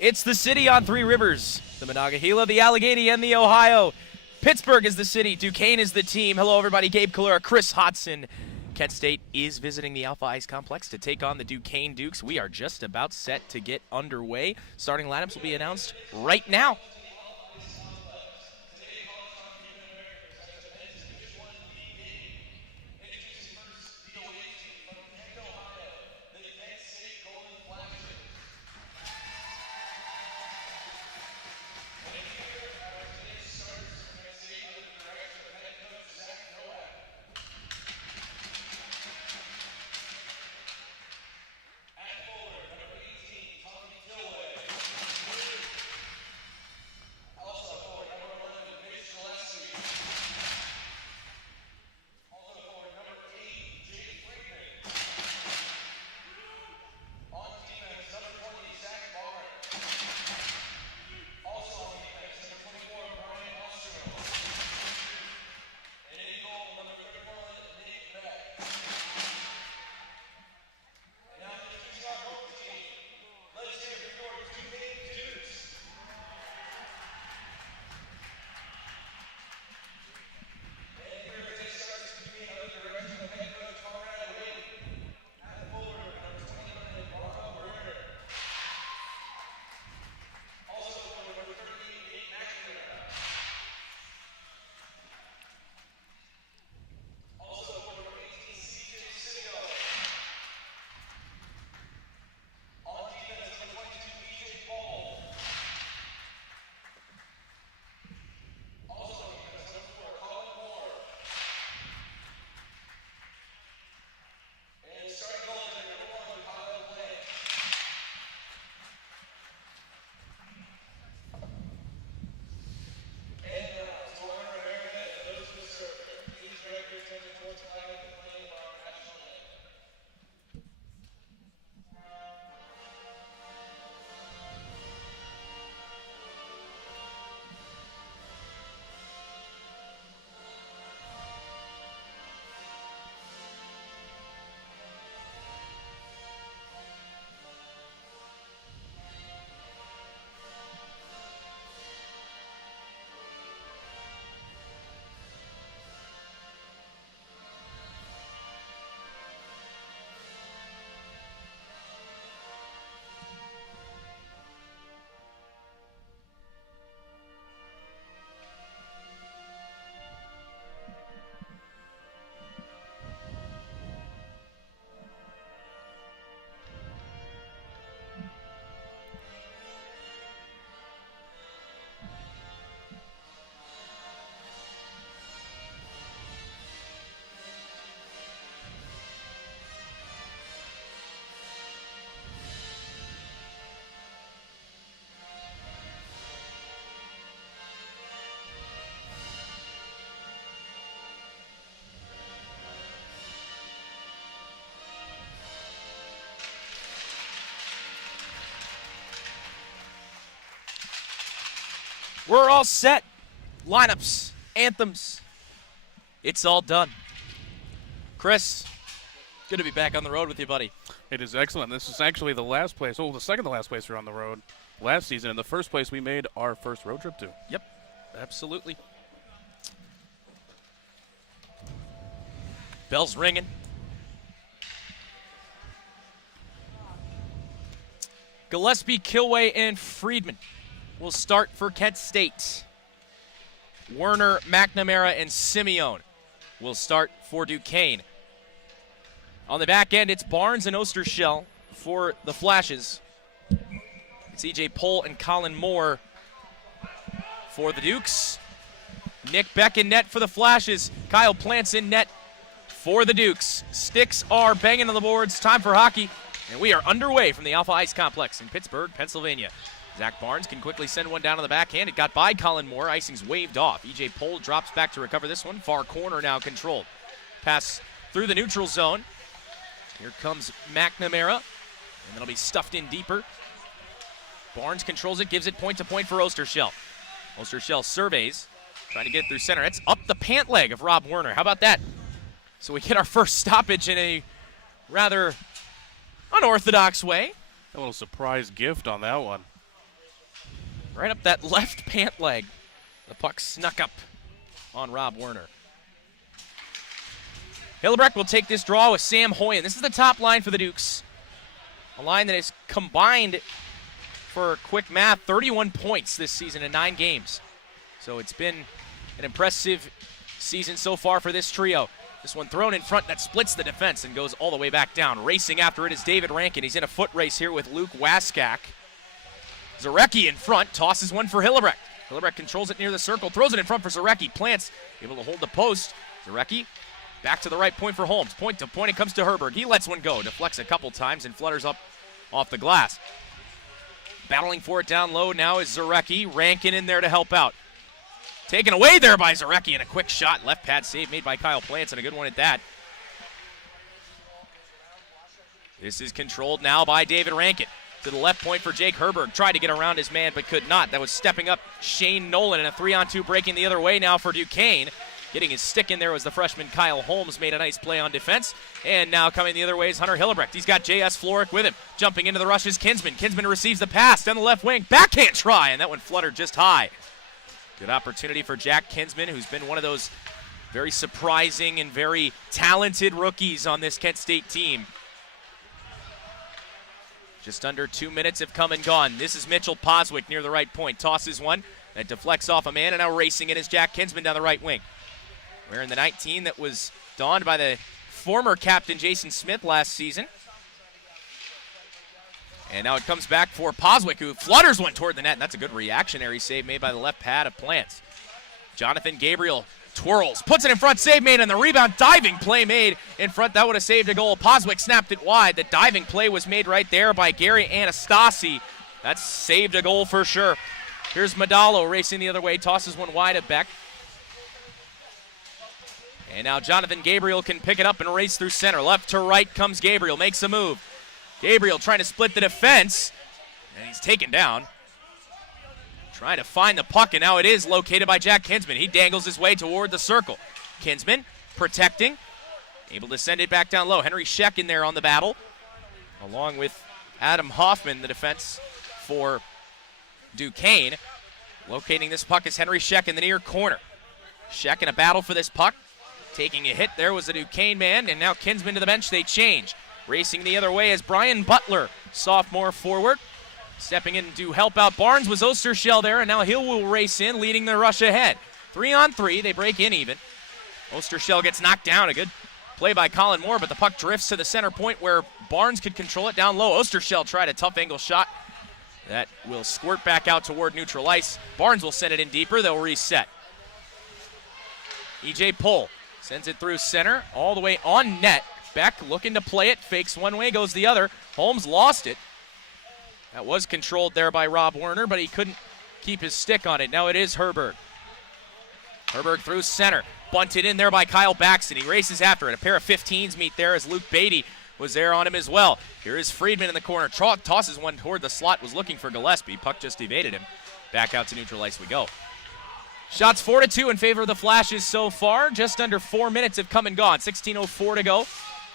It's the city on Three Rivers, the Monongahela, the Allegheny, and the Ohio. Pittsburgh is the city. Duquesne is the team. Hello, everybody. Gabe Kalura, Chris Hodson. Kent State is visiting the Alpha Ice Complex to take on the Duquesne Dukes. We are just about set to get underway. Starting lineups will be announced right now. We're all set. Lineups, anthems. It's all done. Chris, good to be back on the road with you, buddy. It is excellent. This is actually the last place, the second to last place we were on the road last season, and the first place we made our first road trip to. Yep, absolutely. Bell's ringing. Gillespie, Kilway, and Friedman will start for Kent State. Werner, McNamara, and Simeone will start for Duquesne. On the back end, it's Barnes and Ostershell for the Flashes. It's E.J. Pohl and Colin Moore for the Dukes. Nick Beck in net for the Flashes. Kyle Plants in net for the Dukes. Sticks are banging on the boards. Time for hockey. And we are underway from the Alpha Ice Complex in Pittsburgh, Pennsylvania. Zach Barnes can quickly send one down to the backhand. It got by Colin Moore. Icing's waved off. E.J. Pohl drops back to recover this one. Far corner now controlled. Pass through the neutral zone. Here comes McNamara. And it'll be stuffed in deeper. Barnes controls it, gives it point to point for Ostershell. Ostershell surveys, trying to get through center. It's up the pant leg of Rob Werner. How about that? So we get our first stoppage in a rather unorthodox way. A little surprise gift on that one. right up that left pant leg. The puck snuck up on Rob Werner. Hillebrecht will take this draw with Sam Hoyen. This is the top line for the Dukes. A line that has combined, for quick math, 31 points this season in 9 games. So it's been an impressive season so far for this trio. This one thrown in front that splits the defense and goes all the way back down. Racing after it is David Rankin. He's in a foot race here with Luke Waskak. Zarecki in front, tosses one for Hillebrecht. Hillebrecht controls it near the circle, throws it in front for Zarecki. Plants able to hold the post. Zarecki back to the right point for Holmes. Point to point, it comes to Herberg. He lets one go, deflects a couple times and flutters up off the glass. Battling for it down low now is Zarecki. Rankin in there to help out. Taken away there by Zarecki and a quick shot. Left pad save made by Kyle Plants and a good one at that. This is controlled now by David Rankin. To the left point for Jake Herberg. Tried to get around his man but could not. That was stepping up Shane Nolan, and a 3-on-2 breaking the other way now for Duquesne. Getting his stick in there was the freshman Kyle Holmes. Made a nice play on defense. And now coming the other way is Hunter Hillebrecht. He's got J.S. Florick with him. Jumping into the rush is Kinsman. Kinsman receives the pass down the left wing. Backhand try, and that one fluttered just high. Good opportunity for Jack Kinsman, who's been one of those very surprising and very talented rookies on this Kent State team. Just under 2 minutes have come and gone. This is Mitchell Poswick near the right point. Tosses one that deflects off a man, and now racing it is Jack Kinsman down the right wing. Wearing the 19 that was donned by the former captain Jason Smith last season. And now it comes back for Poswick, who flutters one toward the net, and that's a good reactionary save made by the left pad of Plants. Jonathan Gabriel twirls, puts it in front, save made, and the rebound, diving play made in front. That would have saved a goal. Poswick snapped it wide. The diving play was made right there by Gary Anastasi. That's saved a goal for sure. Here's Madalo racing the other way, tosses one wide of Beck. And now Jonathan Gabriel can pick it up and race through center. Left to right comes Gabriel, makes a move. Gabriel trying to split the defense, and he's taken down. Trying to find the puck, and now it is located by Jack Kinsman. He dangles his way toward the circle. Kinsman protecting, able to send it back down low. Henry Scheck in there on the battle, along with Adam Hoffman, the defense for Duquesne. Locating this puck is Henry Scheck in the near corner. Scheck in a battle for this puck. Taking a hit there was the Duquesne man, and now Kinsman to the bench. They change. Racing the other way is Brian Butler, sophomore forward. Stepping in to help out Barnes was Ostershell there, and now Hill will race in, leading the rush ahead. 3-on-3, they break in even. Ostershell gets knocked down. A good play by Colin Moore, but the puck drifts to the center point where Barnes could control it down low. Ostershell tried a tough angle shot. That will squirt back out toward neutral ice. Barnes will send it in deeper. They'll reset. E.J. Pohl sends it through center, all the way on net. Beck looking to play it, fakes one way, goes the other. Holmes lost it. That was controlled there by Rob Werner, but he couldn't keep his stick on it. Now it is Herberg. Herberg through center, bunted in there by Kyle Baxton. He races after it. A pair of 15s meet there as Luke Beatty was there on him as well. Here is Friedman in the corner. Tosses one toward the slot, was looking for Gillespie. Puck just evaded him. Back out to neutral ice we go. Shots 4-2 in favor of the Flashes so far. Just under 4 minutes have come and gone. 16:04 to go.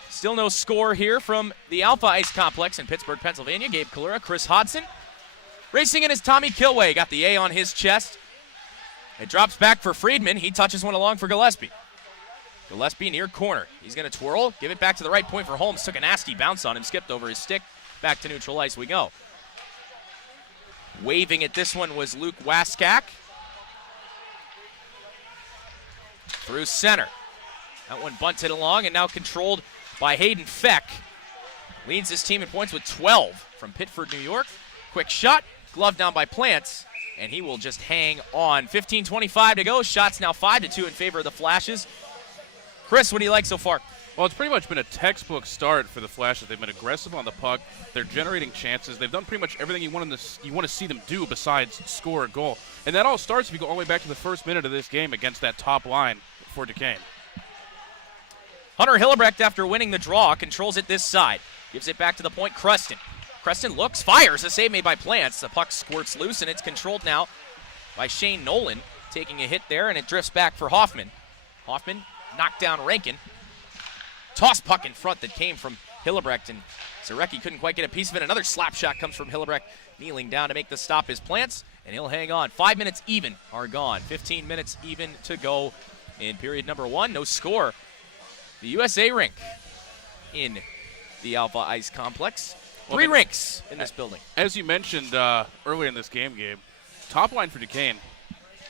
Still no score here from the Alpha Ice Complex in Pittsburgh, Pennsylvania. Gabe Kalura, Chris Hodson. Racing in is Tommy Kilway. Got the A on his chest. It drops back for Friedman. He touches one along for Gillespie. Gillespie near corner. He's going to twirl. Give it back to the right point for Holmes. Took a nasty bounce on him. Skipped over his stick. Back to neutral ice we go. Waving at this one was Luke Waskak. Through center. That one bunted along and now controlled by Hayden Feck. Leads his team in points with 12 from Pittsford, New York. Quick shot, glove down by Plants, and he will just hang on. 15:25 to go. Shots now 5-2 in favor of the Flashes. Chris, what do you like so far? Well, it's pretty much been a textbook start for the Flashes. They've been aggressive on the puck. They're generating chances. They've done pretty much everything you want to see them do besides score a goal. And that all starts if you go all the way back to the first minute of this game against that top line for Duquesne. Hunter Hillebrecht, after winning the draw, controls it this side. Gives it back to the point, Creston. Creston looks, fires. A save made by Plants. The puck squirts loose, and it's controlled now by Shane Nolan. Taking a hit there, and it drifts back for Hoffman. Hoffman knocked down Rankin. Toss puck in front that came from Hillebrecht, and Zarecki couldn't quite get a piece of it. Another slap shot comes from Hillebrecht, kneeling down to make the stop is Plants, and he'll hang on. 5 minutes even are gone. 15 minutes even to go in period number 1. No score. The USA rink in the Alpha Ice Complex. Three rinks in this building. As you mentioned earlier in this game, Gabe, top line for Duquesne,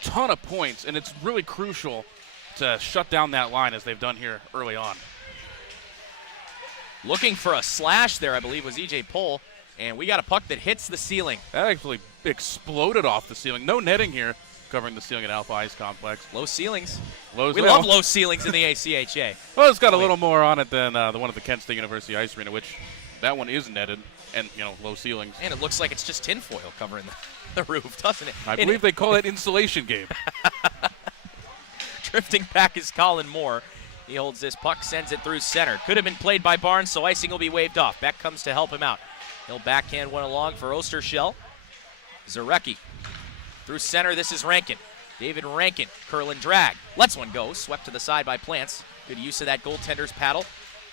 ton of points, and it's really crucial to shut down that line as they've done here early on. Looking for a slash there, I believe, was E.J. Pohl, and we got a puck that hits the ceiling. That actually exploded off the ceiling. No netting here covering the ceiling at Alpha Ice Complex. Low ceilings. We love low ceilings in the ACHA. Well, it's got a little more on it than the one at the Kent State University Ice Arena, which that one is netted and, low ceilings. And it looks like it's just tinfoil covering the roof, doesn't it? I believe they call it insulation, Gabe. Drifting back is Colin Moore. He holds this puck, sends it through center. Could have been played by Barnes, so icing will be waved off. Beck comes to help him out. He'll backhand one along for Osterschell. Zarecki through center. This is Rankin. David Rankin, curl and drag. Lets one go. Swept to the side by Plants. Good use of that goaltender's paddle.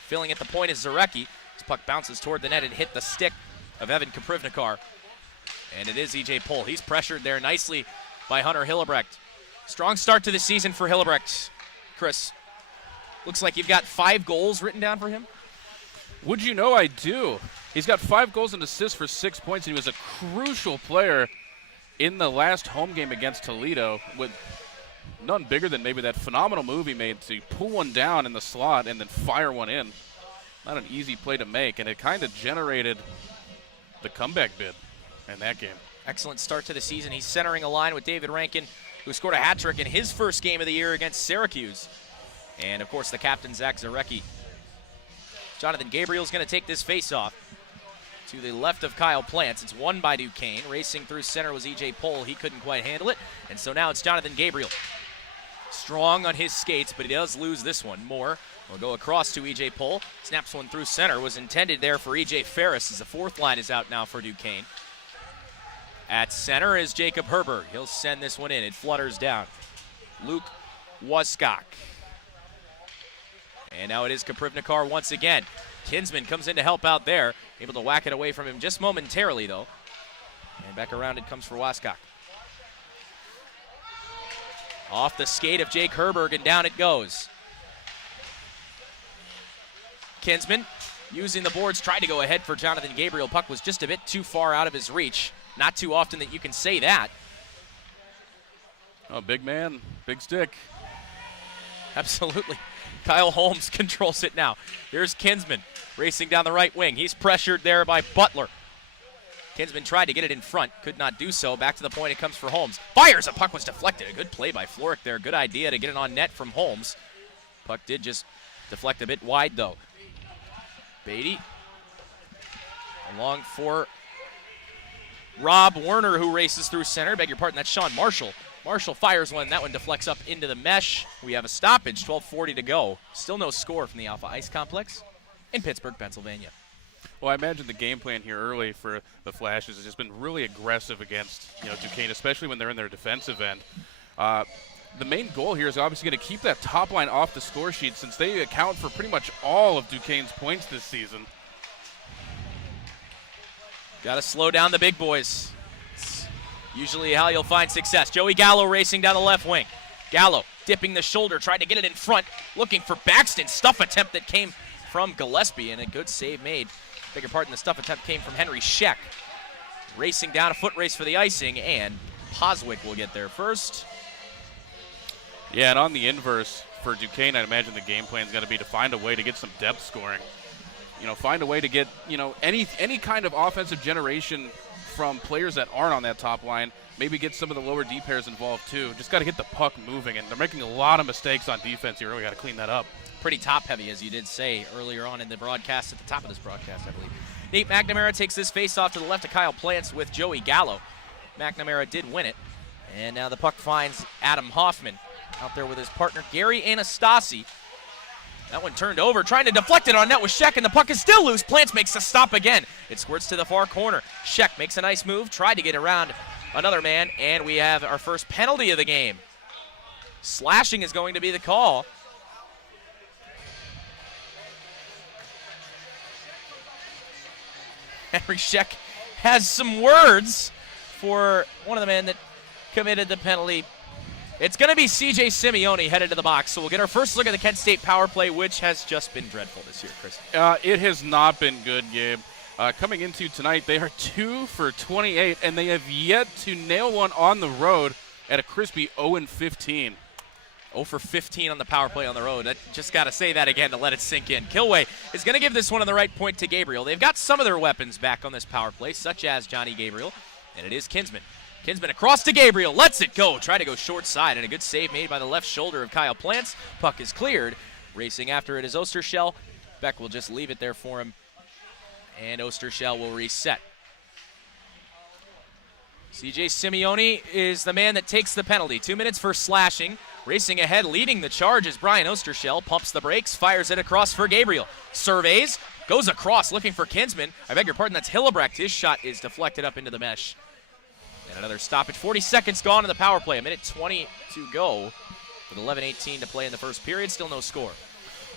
Filling at the point is Zarecki. This puck bounces toward the net and hit the stick of Evan Kaprivnikar. And it is E.J. Pohl. He's pressured there nicely by Hunter Hillebrecht. Strong start to the season for Hillebrecht. Chris, looks like you've got 5 goals written down for him. Would you know I do? He's got 5 goals and assists for 6 points, and he was a crucial player in the last home game against Toledo, with none bigger than maybe that phenomenal move he made to pull one down in the slot and then fire one in. Not an easy play to make, and it kind of generated the comeback bid in that game. Excellent start to the season. He's centering a line with David Rankin, who scored a hat trick in his first game of the year against Syracuse. And, of course, the captain, Zach Zarecki. Jonathan Gabriel's going to take this face-off to the left of Kyle Plants. It's won by Duquesne. Racing through center was E.J. Pohl. He couldn't quite handle it. And so now it's Jonathan Gabriel. Strong on his skates, but he does lose this one. Moore will go across to E.J. Pohl. Snaps one through center. Was intended there for E.J. Ferris as the fourth line is out now for Duquesne. At center is Jacob Herberg. He'll send this one in. It flutters down. Luke Waskak. And now it is Kaprivnikar once again. Kinsman comes in to help out there. Able to whack it away from him just momentarily, though. And back around it comes for Waskak. Off the skate of Jake Herberg, and down it goes. Kinsman using the boards, tried to go ahead for Jonathan Gabriel. Puck was just a bit too far out of his reach. Not too often that you can say that. Oh, big man, big stick. Absolutely. Kyle Holmes controls it now. Here's Kinsman racing down the right wing. He's pressured there by Butler. Kinsman tried to get it in front, could not do so. Back to the point, it comes for Holmes. Fires, a puck was deflected. A good play by Floric there. Good idea to get it on net from Holmes. Puck did just deflect a bit wide, though. Beatty along for Rob Werner, who races through center. Beg your pardon, that's Sean Marshall. Marshall fires one. That one deflects up into the mesh. We have a stoppage, 12:40 to go. Still no score from the Alpha Ice Complex in Pittsburgh, Pennsylvania. Well, I imagine the game plan here early for the Flashes has just been really aggressive against Duquesne, especially when they're in their defensive end. The main goal here is obviously going to keep that top line off the score sheet, since they account for pretty much all of Duquesne's points this season. Got to slow down the big boys. It's usually how you'll find success. Joey Gallo racing down the left wing. Gallo dipping the shoulder, tried to get it in front, looking for Baxton. Stuff attempt that came from Gillespie, and a good save made. Beg your pardon, the stuff attempt came from Henry Scheck. Racing down, a foot race for the icing, and Poswick will get there first. Yeah, and on the inverse for Duquesne, I'd imagine the game plan is going to be to find a way to get some depth scoring. Find a way to get, any kind of offensive generation from players that aren't on that top line. Maybe get some of the lower D pairs involved too. Just got to get the puck moving, and they're making a lot of mistakes on defense here. We got to clean that up. Pretty top heavy, as you did say earlier on in the broadcast, at the top of this broadcast, I believe. Nate McNamara takes this face-off to the left of Kyle Plants with Joey Gallo. McNamara did win it, and now the puck finds Adam Hoffman out there with his partner Gary Anastasi. That one turned over, trying to deflect it on net with Scheck, and the puck is still loose. Plants makes the stop again. It squirts to the far corner. Scheck makes a nice move, tried to get around another man, and we have our first penalty of the game. Slashing is going to be the call. Henry Scheck has some words for one of the men that committed the penalty. It's going to be C.J. Simeone headed to the box, so we'll get our first look at the Kent State power play, which has just been dreadful this year, Chris. It has not been good, Gabe. Coming into tonight, they are 2 for 28, and they have yet to nail one on the road at a crispy 0-15. 0 for 15 on the power play on the road. I just got to say that again to let it sink in. Kilway is going to give this one on the right point to Gabriel. They've got some of their weapons back on this power play, such as Johnny Gabriel, and it is Kinsman. Kinsman across to Gabriel, lets it go. Try to go short side, and a good save made by the left shoulder of Kyle Plants. Puck is cleared. Racing after it is Ostershell. Beck will just leave it there for him, and Ostershell will reset. C.J. Simeone is the man that takes the penalty. 2 minutes for slashing. Racing ahead, leading the charge is Brian Ostershell. Pumps the brakes, fires it across for Gabriel. Surveys, goes across, looking for Kinsman. I beg your pardon, that's Hillebrecht. His shot is deflected up into the mesh. And another stoppage. 40 seconds gone in the power play. 1:20 to go with 11:18 to play in the first period. Still no score.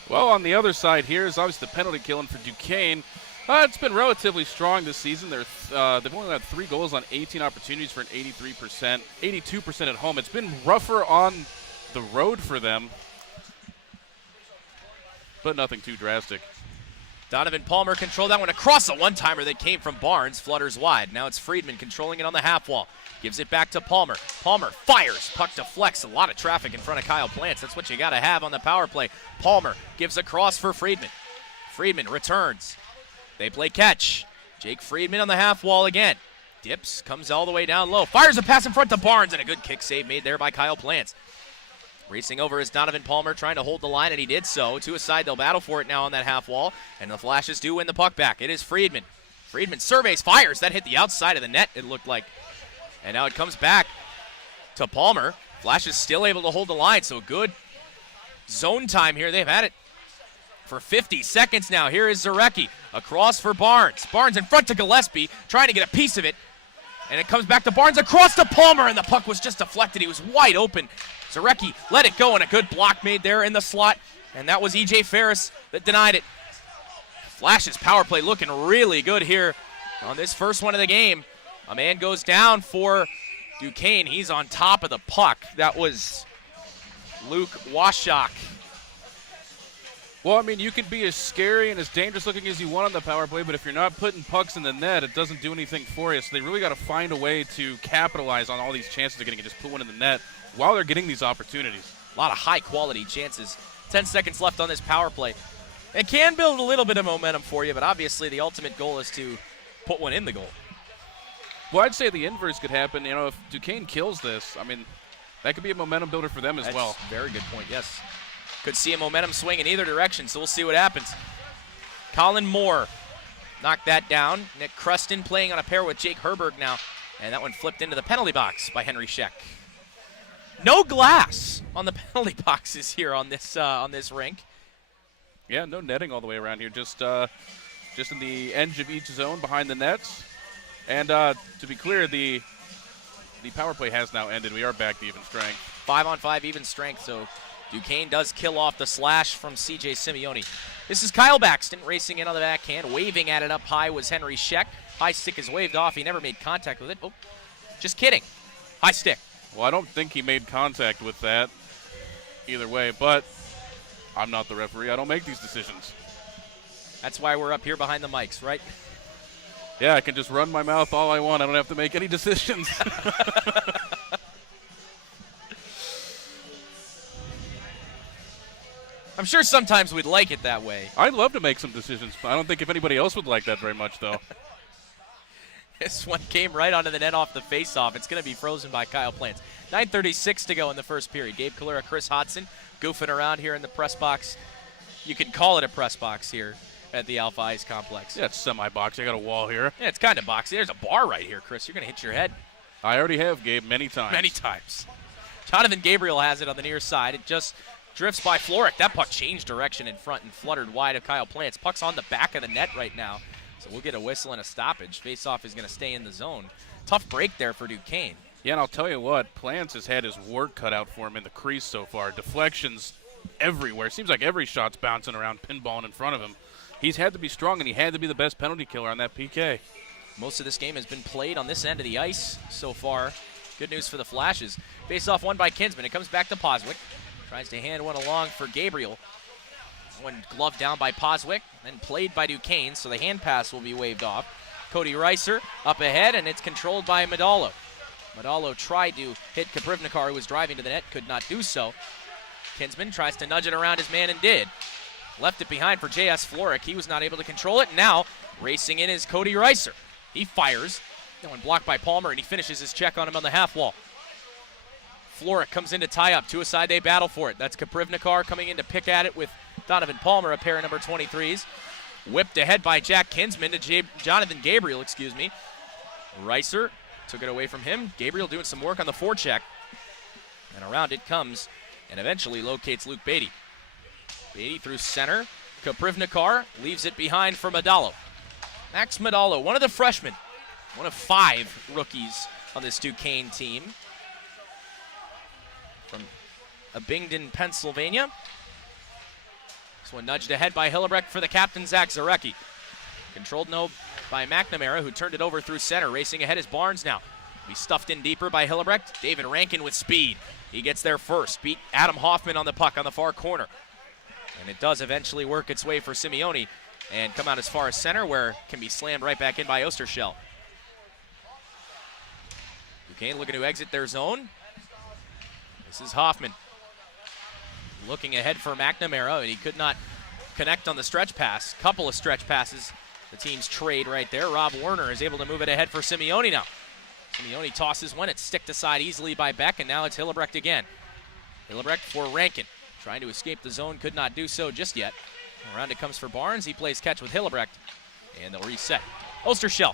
Well, on the other side here is obviously the penalty killing for Duquesne. It's been relatively strong this season. They've only had 3 goals on 18 opportunities for an 83%, 82% at home. It's been rougher on the road for them, but nothing too drastic. Donovan Palmer controlled that one across a one-timer that came from Barnes. Flutters wide. Now it's Friedman controlling it on the half wall. Gives it back to Palmer. Palmer fires. Puck deflects. A lot of traffic in front of Kyle Plants. That's what you got to have on the power play. Palmer gives a cross for Friedman. Friedman returns. They play catch. Jake Friedman on the half wall again. Dips, comes all the way down low. Fires a pass in front to Barnes, and a good kick save made there by Kyle Plants. Racing over is Donovan Palmer, trying to hold the line, and he did so. To his side, they'll battle for it now on that half wall, and the Flashes do win the puck back. It is Friedman. Friedman surveys, fires. That hit the outside of the net, it looked like. And now it comes back to Palmer. Flashes still able to hold the line, so good zone time here. They've had it for 50 seconds now. Here is Zarecki across for Barnes. Barnes in front to Gillespie, trying to get a piece of it. And it comes back to Barnes across to Palmer, and the puck was just deflected. He was wide open. Zarecki let it go, and a good block made there in the slot. And that was E.J. Ferris that denied it. Flash's power play looking really good here on this first one of the game. A man goes down for Duquesne. He's on top of the puck. That was Luke Washak. Well, I mean, you can be as scary and as dangerous looking as you want on the power play, but if you're not putting pucks in the net, it doesn't do anything for you. So they really got to find a way to capitalize on all these chances they're getting and just put one in the net while they're getting these opportunities. A lot of high-quality chances. 10 seconds left on this power play. It can build a little bit of momentum for you, but obviously the ultimate goal is to put one in the goal. Well, I'd say the inverse could happen. You know, if Duquesne kills this, I mean, that could be a momentum builder for them as well. Very good point, yes. Could see a momentum swing in either direction, so we'll see what happens. Colin Moore knocked that down. Nick Cruston playing on a pair with Jake Herberg now, and that one flipped into the penalty box by Henry Scheck. No glass on the penalty boxes here on this rink. Yeah, no netting all the way around here. Just in the edge of each zone behind the nets. And to be clear, the power play has now ended. We are back to even strength. 5-on-5 even strength, so Duquesne does kill off the slash from C.J. Simeone. This is Kyle Baxton racing in on the backhand. Waving at it up high was Henry Scheck. High stick is waved off. He never made contact with it. Oh, just kidding. High stick. Well, I don't think he made contact with that either way, but I'm not the referee. I don't make these decisions. That's why we're up here behind the mics, right? Yeah, I can just run my mouth all I want. I don't have to make any decisions. I'm sure sometimes we'd like it that way. I'd love to make some decisions. I don't think if anybody else would like that very much, though. This one came right onto the net off the faceoff. It's going to be frozen by Kyle Plants. 9:36 to go in the first period. Gabe Kalura, Chris Hodson goofing around here in the press box. You can call it a press box here at the Alpha Ice Complex. Yeah, it's semi-boxy. I got a wall here. Yeah, it's kind of boxy. There's a bar right here, Chris. You're going to hit your head. I already have, Gabe, many times. Many times. Jonathan Gabriel has it on the near side. It just drifts by Floric. That puck changed direction in front and fluttered wide of Kyle Plants. Puck's on the back of the net right now. So we'll get a whistle and a stoppage. Faceoff is going to stay in the zone. Tough break there for Duquesne. Yeah, and I'll tell you what, Plants has had his work cut out for him in the crease so far. Deflections everywhere. Seems like every shot's bouncing around, pinballing in front of him. He's had to be strong, and he had to be the best penalty killer on that PK. Most of this game has been played on this end of the ice so far. Good news for the Flashes. Face-off won by Kinsman. It comes back to Poswick. Tries to hand one along for Gabriel. One gloved down by Poswick, then played by Duquesne, so the hand pass will be waved off. Cody Reiser up ahead, and it's controlled by Medallo. Medallo tried to hit Kaprivnikar, who was driving to the net, could not do so. Kinsman tries to nudge it around his man and did. Left it behind for J.S. Floric. He was not able to control it. Now, racing in is Cody Reiser. He fires. That one blocked by Palmer, and he finishes his check on him on the half wall. Floric comes in to tie up. Two aside, they battle for it. That's Kaprivnikar coming in to pick at it with Donovan Palmer, a pair of number 23s. Whipped ahead by Jack Kinsman to Jonathan Gabriel, Reiser took it away from him. Gabriel doing some work on the forecheck. And around it comes and eventually locates Luke Beatty. Beatty through center. Kaprivnikar leaves it behind for Medallo. Max Medallo, one of the freshmen. One of 5 rookies on this Duquesne team. From Abingdon, Pennsylvania. This one nudged ahead by Hillebrecht for the captain, Zach Zarecki. Controlled no by McNamara, who turned it over through center. Racing ahead is Barnes now. Be stuffed in deeper by Hillebrecht. David Rankin with speed. He gets there first. Beat Adam Hoffman on the puck on the far corner. And it does eventually work its way for Simeone and come out as far as center, where it can be slammed right back in by Osterschell. Duquesne looking to exit their zone. This is Hoffman. Looking ahead for McNamara, and he could not connect on the stretch pass. Couple of stretch passes. The teams trade right there. Rob Werner is able to move it ahead for Simeone now. Simeone tosses one. It's sticked aside easily by Beck, and now it's Hillebrecht again. Hillebrecht for Rankin. Trying to escape the zone, could not do so just yet. Around it comes for Barnes. He plays catch with Hillebrecht, and they'll reset. Osterschell.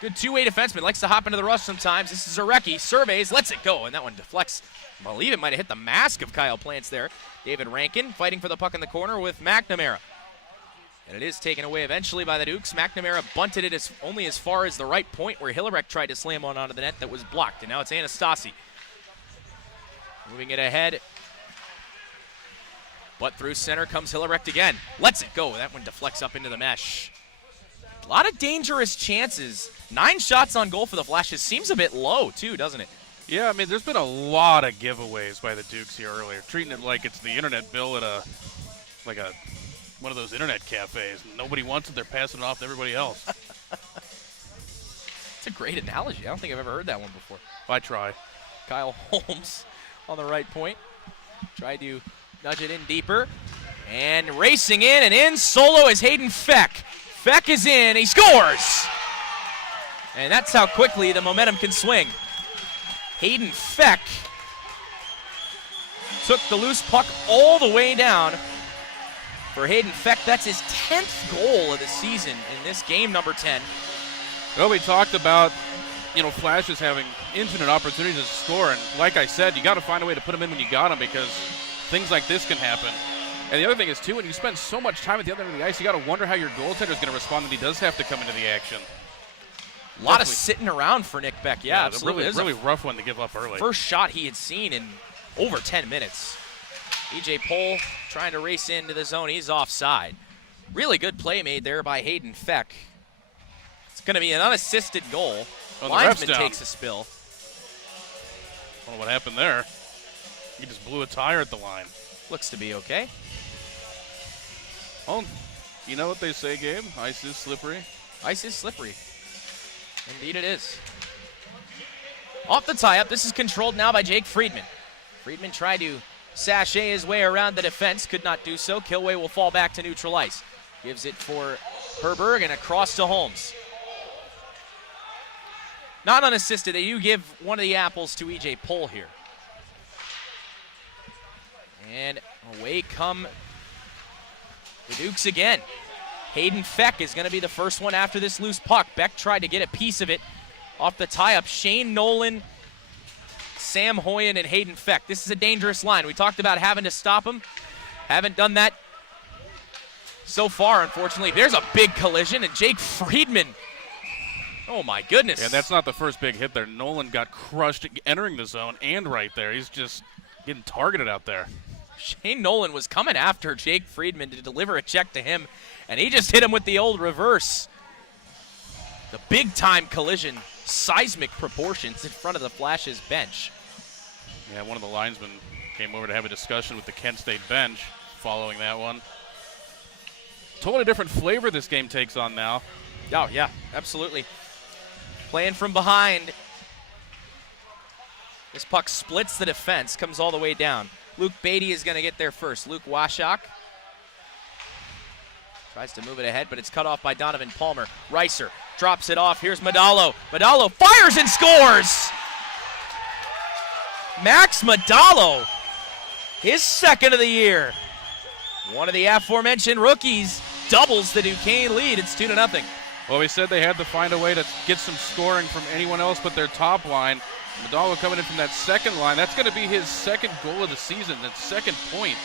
Good two-way defenseman. Likes to hop into the rush sometimes. This is Zarecki. Surveys, lets it go, and that one deflects. I believe it might have hit the mask of Kyle Plants there. David Rankin fighting for the puck in the corner with McNamara. And it is taken away eventually by the Dukes. McNamara bunted it only as far as the right point, where Hillebrecht tried to slam one onto the net that was blocked. And now it's Anastasi. Moving it ahead. But through center comes Hillebrecht again. Lets it go. That one deflects up into the mesh. A lot of dangerous chances. 9 shots on goal for the Flashes. Seems a bit low, too, doesn't it? Yeah, I mean, there's been a lot of giveaways by the Dukes here earlier, treating it like it's the internet bill at one of those internet cafes. Nobody wants it, they're passing it off to everybody else. It's a great analogy. I don't think I've ever heard that one before. I try. Kyle Holmes on the right point. Tried to nudge it in deeper. And racing in and in solo is Hayden Feck. Feck is in, he scores! And that's how quickly the momentum can swing. Hayden Feck took the loose puck all the way down. For Hayden Feck, that's his 10th goal of the season in this game, number 10. Well, we talked about, Flashes having infinite opportunities to score, and like I said, you got to find a way to put them in when you got them, because things like this can happen. And the other thing is, too, when you spend so much time at the other end of the ice, you got to wonder how your goaltender is going to respond when he does have to come into the action. A lot of sitting around for Nick Beck. Yeah, absolutely. Really rough one to give up early. First shot he had seen in over 10 minutes. EJ Pohl trying to race into the zone. He's offside. Really good play made there by Hayden Feck. It's going to be an unassisted goal. Linesman takes a spill. I don't know what happened there. He just blew a tire at the line. Looks to be okay. Well, you know what they say, Gabe? Ice is slippery. Ice is slippery. Indeed it is. Off the tie-up. This is controlled now by Jake Friedman. Friedman tried to sashay his way around the defense. Could not do so. Kilway will fall back to neutral ice. Gives it for Herberg and across to Holmes. Not unassisted. They do give one of the apples to EJ Pohl here. And away come the Dukes again. Hayden Feck is going to be the first one after this loose puck. Beck tried to get a piece of it off the tie-up. Shane Nolan, Sam Hoyen, and Hayden Feck. This is a dangerous line. We talked about having to stop him. Haven't done that so far, unfortunately. There's a big collision, and Jake Friedman. Oh, my goodness. And that's not the first big hit there. Nolan got crushed entering the zone and right there. He's just getting targeted out there. Shane Nolan was coming after Jake Friedman to deliver a check to him, and he just hit him with the old reverse. The big-time collision, seismic proportions in front of the Flash's bench. Yeah, one of the linesmen came over to have a discussion with the Kent State bench following that one. Totally different flavor this game takes on now. Oh, yeah, absolutely. Playing from behind. This puck splits the defense, comes all the way down. Luke Beatty is going to get there first. Luke Washak tries to move it ahead, but it's cut off by Donovan Palmer. Reiser drops it off. Here's Madalo. Madalo fires and scores! Max Madalo, his second of the year. One of the aforementioned rookies doubles the Duquesne lead. It's 2-0. Well, we said they had to find a way to get some scoring from anyone else but their top line. Madalo coming in from that second line. That's going to be his second goal of the season, that second point.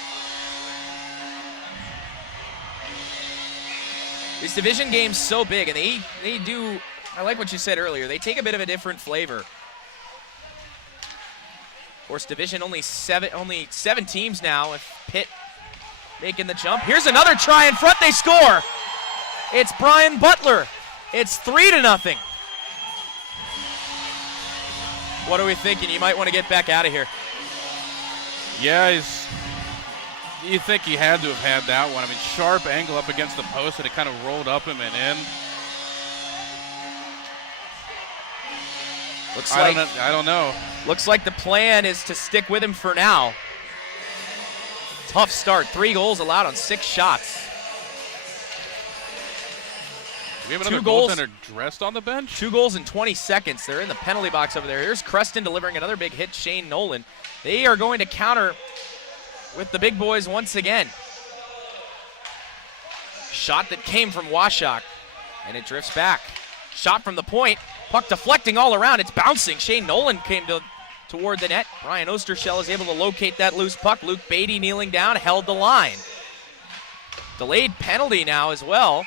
This division game's so big, and they do, I like what you said earlier, they take a bit of a different flavor. Of course, division only seven teams now, with Pitt making the jump. Here's another try in front, they score! It's Brian Butler. It's 3-0. What are we thinking? You might want to get back out of here. Yeah, you think he had to have had that one. I mean, sharp angle up against the post, and it kind of rolled up him and in. I don't know. Looks like the plan is to stick with him for now. Tough start. 3 goals allowed on 6 shots. Do we have another goaltender dressed on the bench? 2 goals in 20 seconds. They're in the penalty box over there. Here's Creston delivering another big hit, Shane Nolan. They are going to counter with the big boys once again. Shot that came from Washak, and it drifts back. Shot from the point. Puck deflecting all around. It's bouncing. Shane Nolan came toward the net. Ryan Ostershell is able to locate that loose puck. Luke Beatty kneeling down, held the line. Delayed penalty now as well.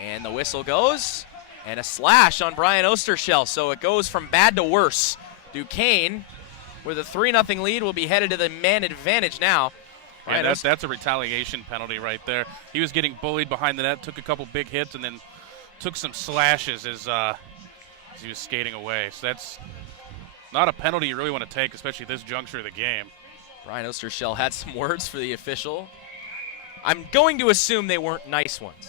And the whistle goes, and a slash on Brian Ostershell. So it goes from bad to worse. Duquesne, with a 3-0 lead, will be headed to the man advantage now. Yeah, that's a retaliation penalty right there. He was getting bullied behind the net, took a couple big hits, and then took some slashes as he was skating away. So that's not a penalty you really want to take, especially at this juncture of the game. Brian Ostershell had some words for the official. I'm going to assume they weren't nice ones.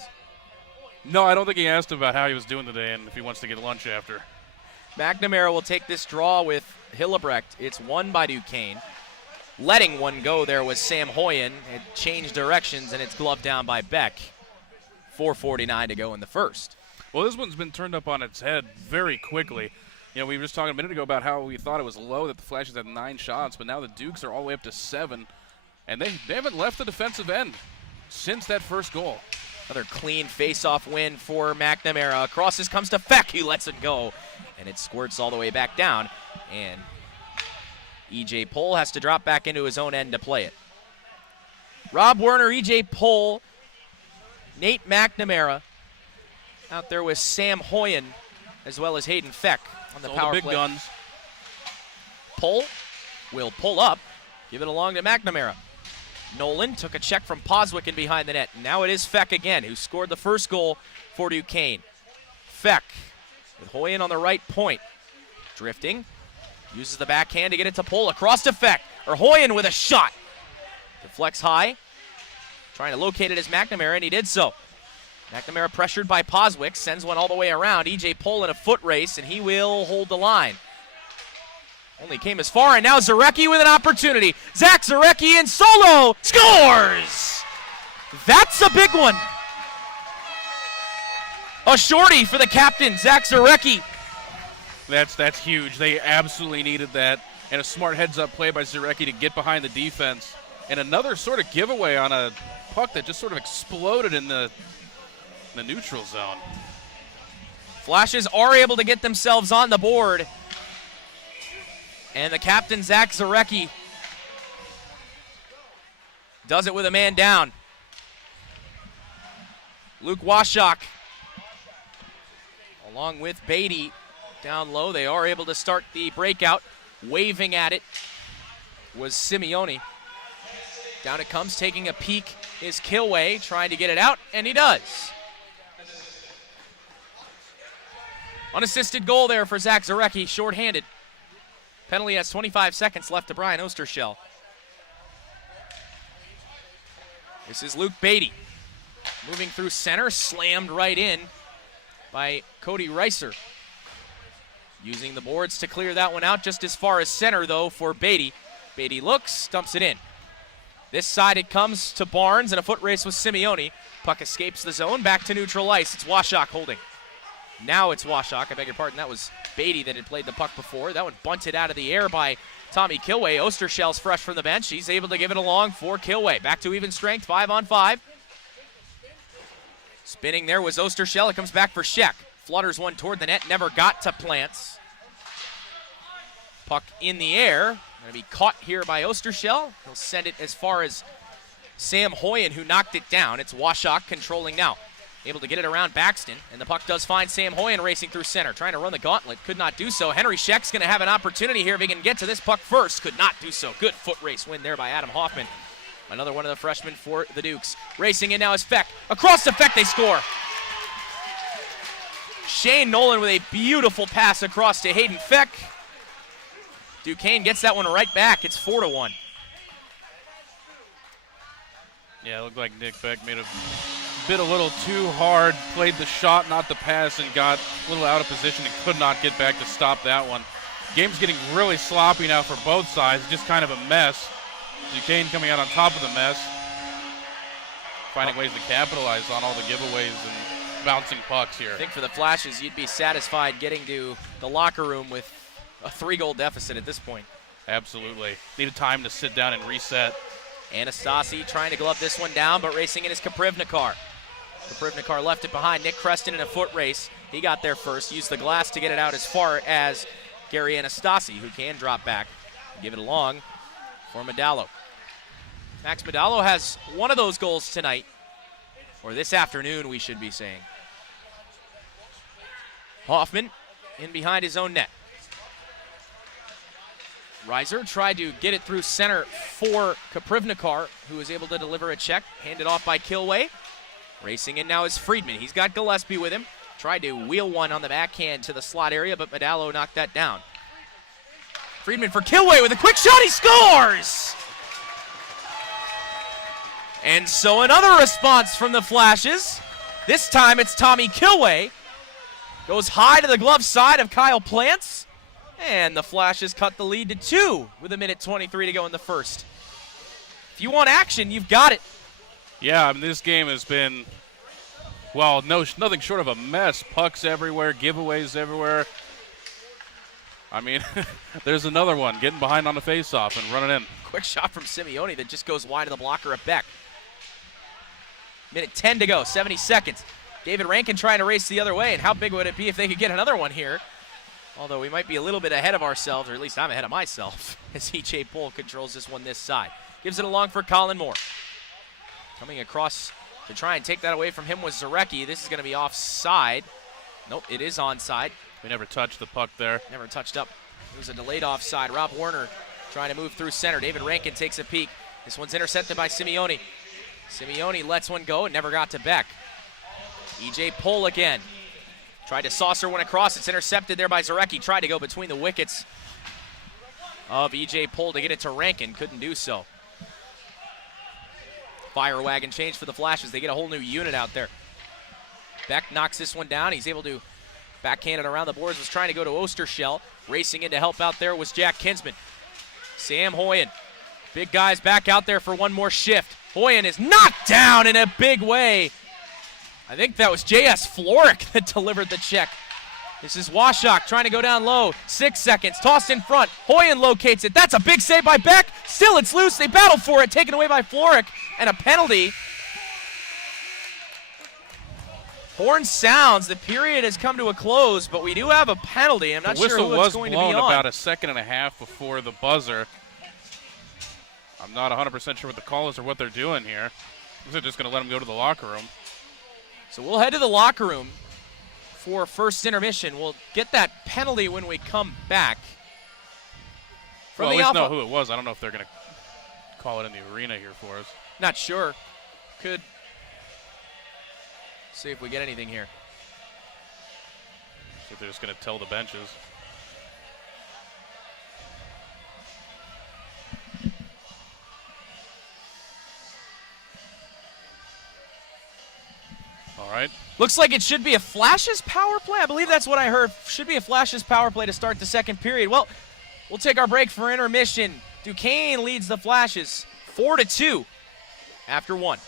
No, I don't think he asked him about how he was doing today and if he wants to get lunch after. McNamara will take this draw with Hillebrecht. It's won by Duquesne. Letting one go there was Sam Hoyen. It changed directions, and it's gloved down by Beck. 4:49 to go in the first. Well, this one's been turned up on its head very quickly. You know, we were just talking a minute ago about how we thought it was low that the Flashes had 9 shots, but now the Dukes are all the way up to 7, and they haven't left the defensive end since that first goal. Another clean face-off win for McNamara. Across this comes to Feck, who lets it go, and it squirts all the way back down. And E.J. Pohl has to drop back into his own end to play it. Rob Werner, E.J. Pohl, Nate McNamara out there with Sam Hoyen, as well as Hayden Feck on the power play. Big guns. Pohl will pull up, give it along to McNamara. Nolan took a check from Poswick behind the net. Now it is Feck again, who scored the first goal for Duquesne. Feck with Hoyen on the right point. Drifting. Uses the backhand to get it to Pohl. Across to Feck. Or Hoyen with a shot. Deflects high. Trying to locate it as McNamara, and he did so. McNamara pressured by Poswick. Sends one all the way around. E.J. Pohl in a foot race, and he will hold the line. Only came as far, and now Zarecki with an opportunity. Zach Zarecki in solo scores! That's a big one. A shorty for the captain, Zach Zarecki. That's huge. They absolutely needed that. And a smart heads-up play by Zarecki to get behind the defense. And another sort of giveaway on a puck that just sort of exploded in the neutral zone. Flashes are able to get themselves on the board. And the captain, Zach Zarecki, does it with a man down. Luke Washak, along with Beatty, down low. They are able to start the breakout. Waving at it was Simeone. Down it comes, taking a peek is Kilway, trying to get it out, and he does. Unassisted goal there for Zach Zarecki, shorthanded. Penalty has 25 seconds left to Brian Ostershell. This is Luke Beatty. Moving through center, slammed right in by Cody Reiser. Using the boards to clear that one out just as far as center, though, for Beatty. Beatty looks, dumps it in. This side it comes to Barnes in a foot race with Simeone. Puck escapes the zone, back to neutral ice. It's Washak holding. Now it's Washak, I beg your pardon. That was Beatty that had played the puck before. That one bunted out of the air by Tommy Kilway. Ostershell's fresh from the bench. He's able to give it along for Kilway. Back to even strength, 5-on-5. Spinning there was Ostershell. It comes back for Sheck. Flutters one toward the net, never got to Plants. Puck in the air. Going to be caught here by Ostershell. He'll send it as far as Sam Hoyen, who knocked it down. It's Washak controlling now. Able to get it around Baxton, and the puck does find Sam Hoyen racing through center. Trying to run the gauntlet, could not do so. Henry Sheck's going to have an opportunity here if he can get to this puck first. Could not do so. Good foot race win there by Adam Hoffman. Another one of the freshmen for the Dukes. Racing in now is Feck. Across to Feck, they score. Shane Nolan with a beautiful pass across to Hayden Feck. Duquesne gets that one right back. It's 4-1. Yeah, it looked like Nick Beck made a bit a little too hard, played the shot, not the pass, and got a little out of position and could not get back to stop that one. Game's getting really sloppy now for both sides, just kind of a mess. Duquesne coming out on top of the mess, finding ways to capitalize on all the giveaways and bouncing pucks here. I think for the Flashes, you'd be satisfied getting to the locker room with a 3-goal deficit at this point. Absolutely. Needed time to sit down and reset. Anastasi trying to glove this one down, but racing in is Kaprivnikar. Kaprivnikar left it behind. Nick Creston in a foot race. He got there first, used the glass to get it out as far as Gary Anastasi, who can drop back and give it along for Medallo. Max Medallo has one of those goals tonight, or this afternoon, we should be saying. Hoffman in behind his own net. Reiser tried to get it through center for Kaprivnikar, who was able to deliver a check, handed off by Kilway. Racing in now is Friedman. He's got Gillespie with him. Tried to wheel one on the backhand to the slot area, but Medallo knocked that down. Friedman for Kilway with a quick shot. He scores! And so another response from the Flashes. This time it's Tommy Kilway. Goes high to the glove side of Kyle Plants. And the Flashes cut the lead to 2 with 1:23 to go in the first. If you want action, you've got it. Yeah, I mean, this game has been, well, nothing short of a mess. Pucks everywhere, giveaways everywhere. I mean, there's another one getting behind on the faceoff and running in. Quick shot from Simeone that just goes wide of the blocker of Beck. 1:10 to go, 70 seconds. David Rankin trying to race the other way, and how big would it be if they could get another one here? Although we might be a little bit ahead of ourselves, or at least I'm ahead of myself, as E.J. Pohl controls this one this side. Gives it along for Colin Moore. Coming across to try and take that away from him was Zarecki. This is going to be offside. Nope, it is onside. We never touched the puck there. Never touched up. It was a delayed offside. Rob Warner trying to move through center. David Rankin takes a peek. This one's intercepted by Simeone. Simeone lets one go and never got to Beck. E.J. Pohl again. Tried to saucer one across. It's intercepted there by Zarecki. Tried to go between the wickets of E.J. Pohl to get it to Rankin. Couldn't do so. Fire wagon change for the Flashes. They get a whole new unit out there. Beck knocks this one down. He's able to backhand it around the boards. Was trying to go to Ostershell. Racing in to help out there was Jack Kinsman. Sam Hoyen. Big guys back out there for one more shift. Hoyen is knocked down in a big way. I think that was J.S. Floric that delivered the check. This is Washak trying to go down low. 6 seconds, tossed in front. Hoyen locates it. That's a big save by Beck. Still, it's loose. They battle for it, taken away by Floric, and a penalty. Horn sounds. The period has come to a close, but we do have a penalty. I'm not sure who it's going to be on. The whistle was blown about a second and a half before the buzzer. I'm not 100% sure what the call is or what they're doing here. They're just going to let him go to the locker room. So we'll head to the locker room for first intermission. We'll get that penalty when we come back. Well, at least know who it was. I don't know if they're going to call it in the arena here for us. Not sure. Could see if we get anything here. So they're just going to tell the benches. All right. Looks like it should be a Flashes power play. I believe that's what I heard. Should be a Flashes power play to start the second period. Well, we'll take our break for intermission. Duquesne leads the Flashes 4-2 after 1.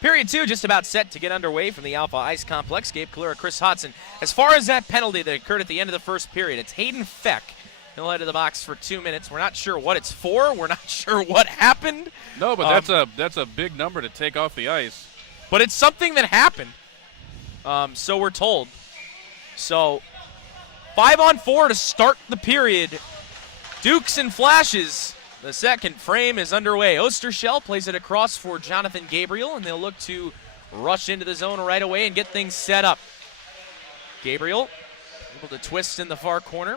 Period 2 just about set to get underway from the Alpha Ice Complex. Gabe Kalura, Chris Hodson. As far as that penalty that occurred at the end of the first period, it's Hayden Feck. He'll head to the box for 2 minutes. We're not sure what it's for. We're not sure what happened. No, but that's a big number to take off the ice. But it's something that happened. So we're told. So 5-on-4 to start the period. Dukes and Flashes. The second frame is underway. Ostershell plays it across for Jonathan Gabriel, and they'll look to rush into the zone right away and get things set up. Gabriel able to twist in the far corner.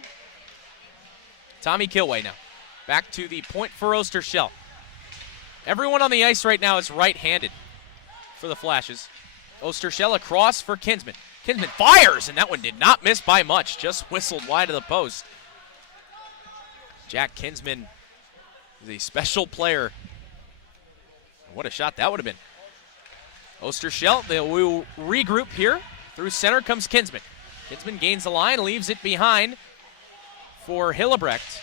Tommy Kilway now. Back to the point for Ostershell. Everyone on the ice right now is right-handed for the Flashes. Ostershell across for Kinsman. Kinsman fires, and that one did not miss by much. Just whistled wide of the post. Jack Kinsman is a special player. What a shot that would have been. Ostershell, they will regroup here. Through center comes Kinsman. Kinsman gains the line, leaves it behind for Hillebrecht.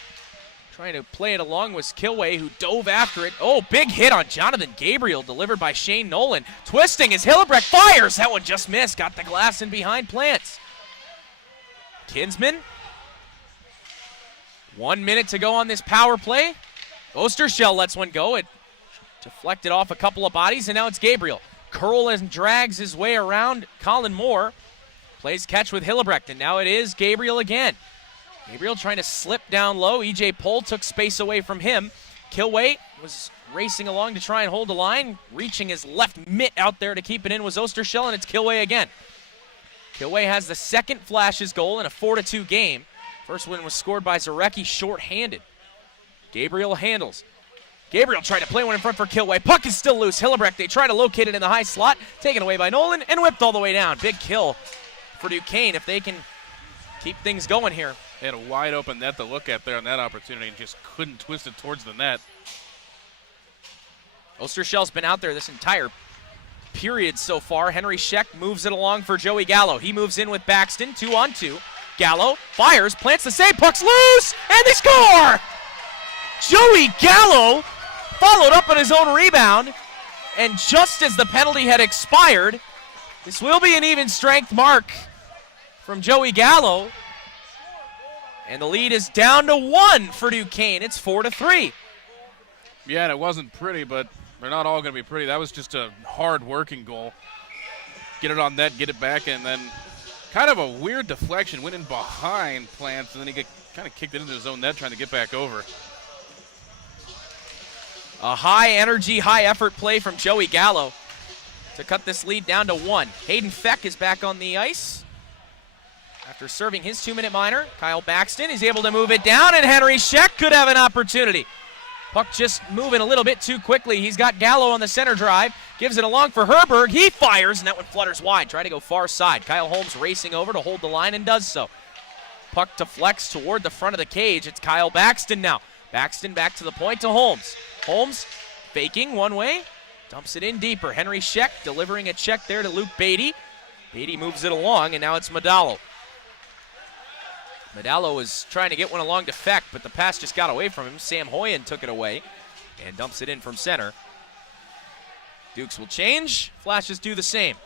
Trying to play it along was Kilway, who dove after it. Oh, big hit on Jonathan Gabriel, delivered by Shane Nolan. Twisting as Hillebrecht fires. That one just missed. Got the glass in behind Plants. Kinsman. 1 minute to go on this power play. Ostershell lets one go. It deflected off a couple of bodies, and now it's Gabriel. Curl and drags his way around Colin Moore. Plays catch with Hillebrecht, and now it is Gabriel again. Gabriel trying to slip down low. E.J. Pohl took space away from him. Kilway was racing along to try and hold the line. Reaching his left mitt out there to keep it in was Ostershell, and it's Kilway again. Kilway has the second Flashes goal in a 4-2 game. First one was scored by Zarecki short-handed. Gabriel handles. Gabriel tried to play one in front for Kilway. Puck is still loose. Hillebrecht, they try to locate it in the high slot. Taken away by Nolan and whipped all the way down. Big kill for Duquesne if they can keep things going here. They had a wide open net to look at there on that opportunity and just couldn't twist it towards the net. Ostershell's been out there this entire period so far. Henry Scheck moves it along for Joey Gallo. He moves in with Baxton, 2-on-2. Gallo fires, plants the save, puck's loose, and they score! Joey Gallo followed up on his own rebound, and just as the penalty had expired, this will be an even strength mark from Joey Gallo. And the lead is down to 1 for Duquesne. It's 4-3. Yeah, and it wasn't pretty, but they're not all going to be pretty. That was just a hard-working goal. Get it on net, get it back, and then kind of a weird deflection. Went in behind Plants, and then he kind of kicked it into his own net trying to get back over. A high-energy, high-effort play from Joey Gallo to cut this lead down to 1. Hayden Feck is back on the ice. After serving his 2-minute minor, Kyle Baxton is able to move it down, and Henry Scheck could have an opportunity. Puck just moving a little bit too quickly. He's got Gallo on the center drive, gives it along for Herberg. He fires, and that one flutters wide. Try to go far side. Kyle Holmes racing over to hold the line and does so. Puck deflects toward the front of the cage. It's Kyle Baxton now. Baxton back to the point to Holmes. Holmes faking one way, dumps it in deeper. Henry Scheck delivering a check there to Luke Beatty. Beatty moves it along, and now it's Modalo. Modalo was trying to get one along to Feck, but the pass just got away from him. Sam Hoyen took it away and dumps it in from center. Dukes will change. Flashes do the same.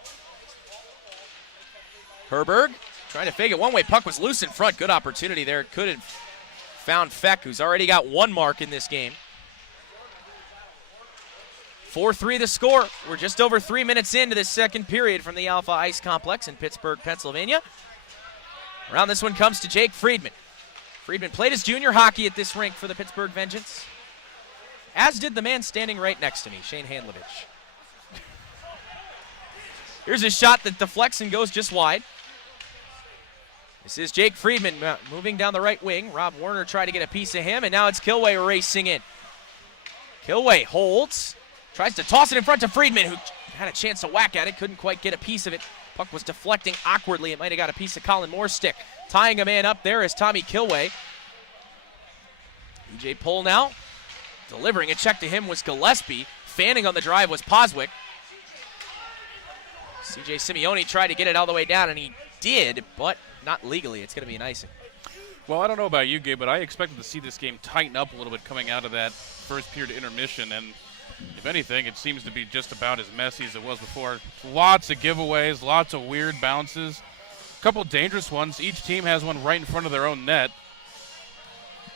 Herberg trying to fake it one way. Puck was loose in front. Good opportunity there. Could have found Feck, who's already got 1 mark in this game. 4-3 the score. We're just over 3 minutes into this second period from the Alpha Ice Complex in Pittsburgh, Pennsylvania. Around this one comes to Jake Friedman. Friedman played his junior hockey at this rink for the Pittsburgh Vengeance, as did the man standing right next to me, Shane Handlovich. Here's a shot that deflects and goes just wide. This is Jake Friedman moving down the right wing. Rob Werner tried to get a piece of him, and now it's Kilway racing in. Kilway holds, tries to toss it in front to Friedman, who had a chance to whack at it, couldn't quite get a piece of it. Puck was deflecting awkwardly. It might have got a piece of Colin Moore's stick. Tying a man up there is Tommy Kilway. E.J. Pohl now. Delivering a check to him was Gillespie. Fanning on the drive was Poswick. C.J. Simeone tried to get it all the way down, and he did, but not legally. It's going to be an icing. Well, I don't know about you, Gabe, but I expected to see this game tighten up a little bit coming out of that first period intermission, and If anything, it seems to be just about as messy as it was before. Lots of giveaways, lots of weird bounces. A couple dangerous ones. Each team has one right in front of their own net.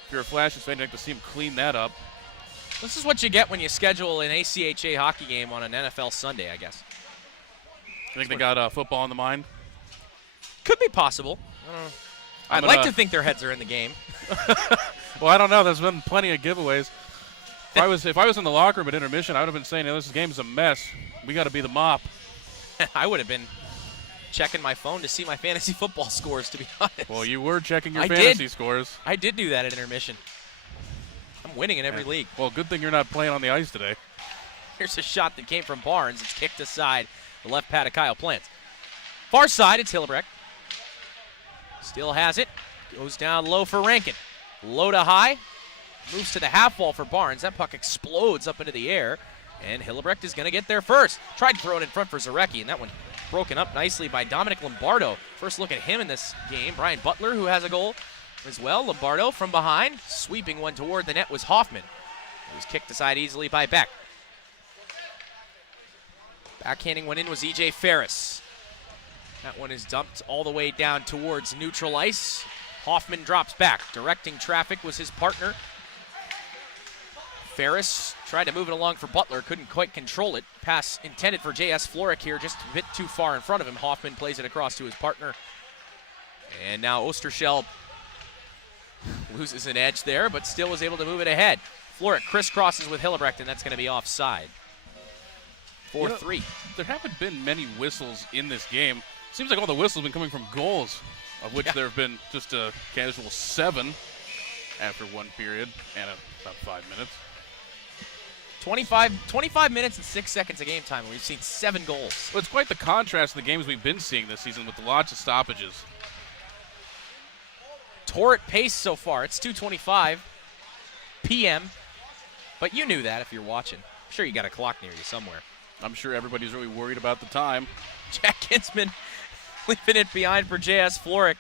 If you're a Flashes fan, you'd like to see them clean that up. This is what you get when you schedule an ACHA hockey game on an NFL Sunday, I guess. You think they got football in the mind? Could be possible. I'd like to think their heads are in the game. Well, I don't know. There's been plenty of giveaways. If I was in the locker room at intermission, I would have been saying, this game's a mess. We got to be the mop. I would have been checking my phone to see my fantasy football scores, to be honest. Well, you were checking your fantasy scores. I did do that at intermission. I'm winning in every league. Well, good thing you're not playing on the ice today. Here's a shot that came from Barnes. It's kicked aside. The left pad of Kyle Plants. Far side, it's Hillebrecht. Still has it. Goes down low for Rankin. Low to high. Moves to the half wall for Barnes. That puck explodes up into the air. And Hillebrecht is going to get there first. Tried to throw it in front for Zarecki, and that one broken up nicely by Dominic Lombardo. First look at him in this game. Brian Butler, who has a goal as well. Lombardo from behind. Sweeping one toward the net was Hoffman. It was kicked aside easily by Beck. Backhanding one in was E.J. Ferris. That one is dumped all the way down towards neutral ice. Hoffman drops back. Directing traffic was his partner. Ferris tried to move it along for Butler, couldn't quite control it. Pass intended for J.S. Florek here, just a bit too far in front of him. Hoffman plays it across to his partner. And now Osterschell loses an edge there, but still was able to move it ahead. Florek crisscrosses with Hillebrecht, and that's going to be offside. 4-3. There haven't been many whistles in this game. Seems like all the whistles have been coming from goals, of which there have been just a casual 7 after one period and about 5 minutes. 25 minutes and 6 seconds of game time, and we've seen 7 goals. Well, it's quite the contrast to the games we've been seeing this season with lots of stoppages. Torrid pace so far. It's 2:25 p.m., but you knew that if you're watching. I'm sure you got a clock near you somewhere. I'm sure everybody's really worried about the time. Jack Kinsman leaving it behind for J.S. Florek.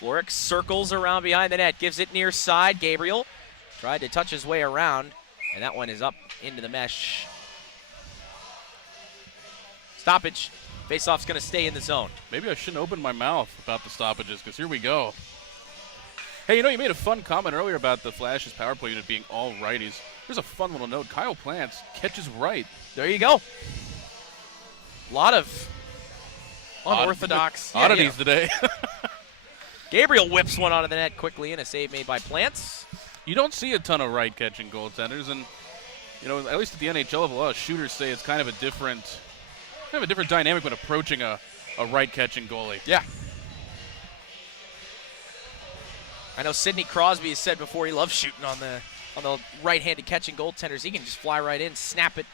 Florek circles around behind the net, gives it near side. Gabriel tried to touch his way around, and that one is up into the mesh. Stoppage. Faceoff's going to stay in the zone. Maybe I shouldn't open my mouth about the stoppages, because here we go. Hey, you made a fun comment earlier about the Flash's power play unit being all righties. Here's a fun little note. Kyle Plants catches right. There you go. A lot of unorthodox oddities today. Gabriel whips one out of the net quickly, and a save made by Plants. You don't see a ton of right-catching goaltenders, and at least at the NHL level, a lot of shooters say it's kind of a different dynamic when approaching a right-catching goalie. Yeah. I know Sidney Crosby has said before he loves shooting on the right-handed catching goaltenders. He can just fly right in, snap it.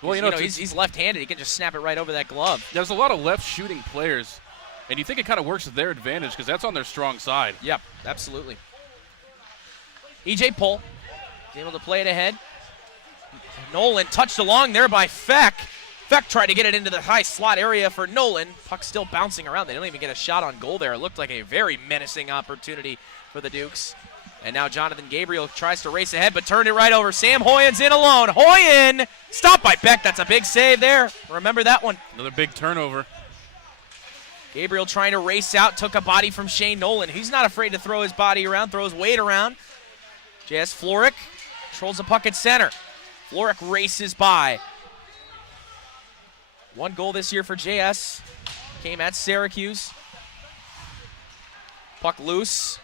Well, he's left-handed. He can just snap it right over that glove. There's a lot of left-shooting players, and you think it kind of works to their advantage because that's on their strong side. Yep, absolutely. E.J. Pohl is able to play it ahead. Nolan touched along there by Feck. Feck tried to get it into the high slot area for Nolan. Puck still bouncing around. They don't even get a shot on goal there. It looked like a very menacing opportunity for the Dukes. And now Jonathan Gabriel tries to race ahead, but turned it right over. Sam Hoyen's in alone. Hoyen stopped by Beck. That's a big save there. Remember that one. Another big turnover. Gabriel trying to race out, took a body from Shane Nolan. He's not afraid to throw his body around, throws weight around. J.S. Florek controls the puck at center. Florek races by. 1 goal this year for J.S. Came at Syracuse. Puck loose.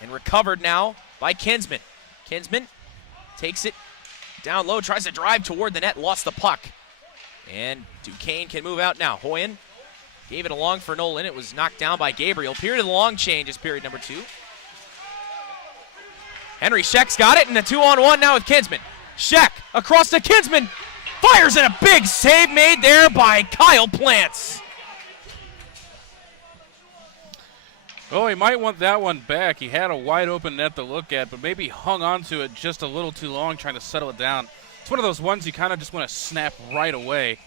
And recovered now by Kinsman. Kinsman takes it down low, tries to drive toward the net, lost the puck. And Duquesne can move out now. Hoyen gave it along for Nolan. It was knocked down by Gabriel. Period of the long change is period number 2. Henry Scheck's got it, and a 2-on-1 now with Kinsman. Scheck across to Kinsman. Fires in a big save made there by Kyle Plants. Oh, he might want that one back. He had a wide open net to look at, but maybe hung on to it just a little too long trying to settle it down. It's one of those ones you kind of just want to snap right away.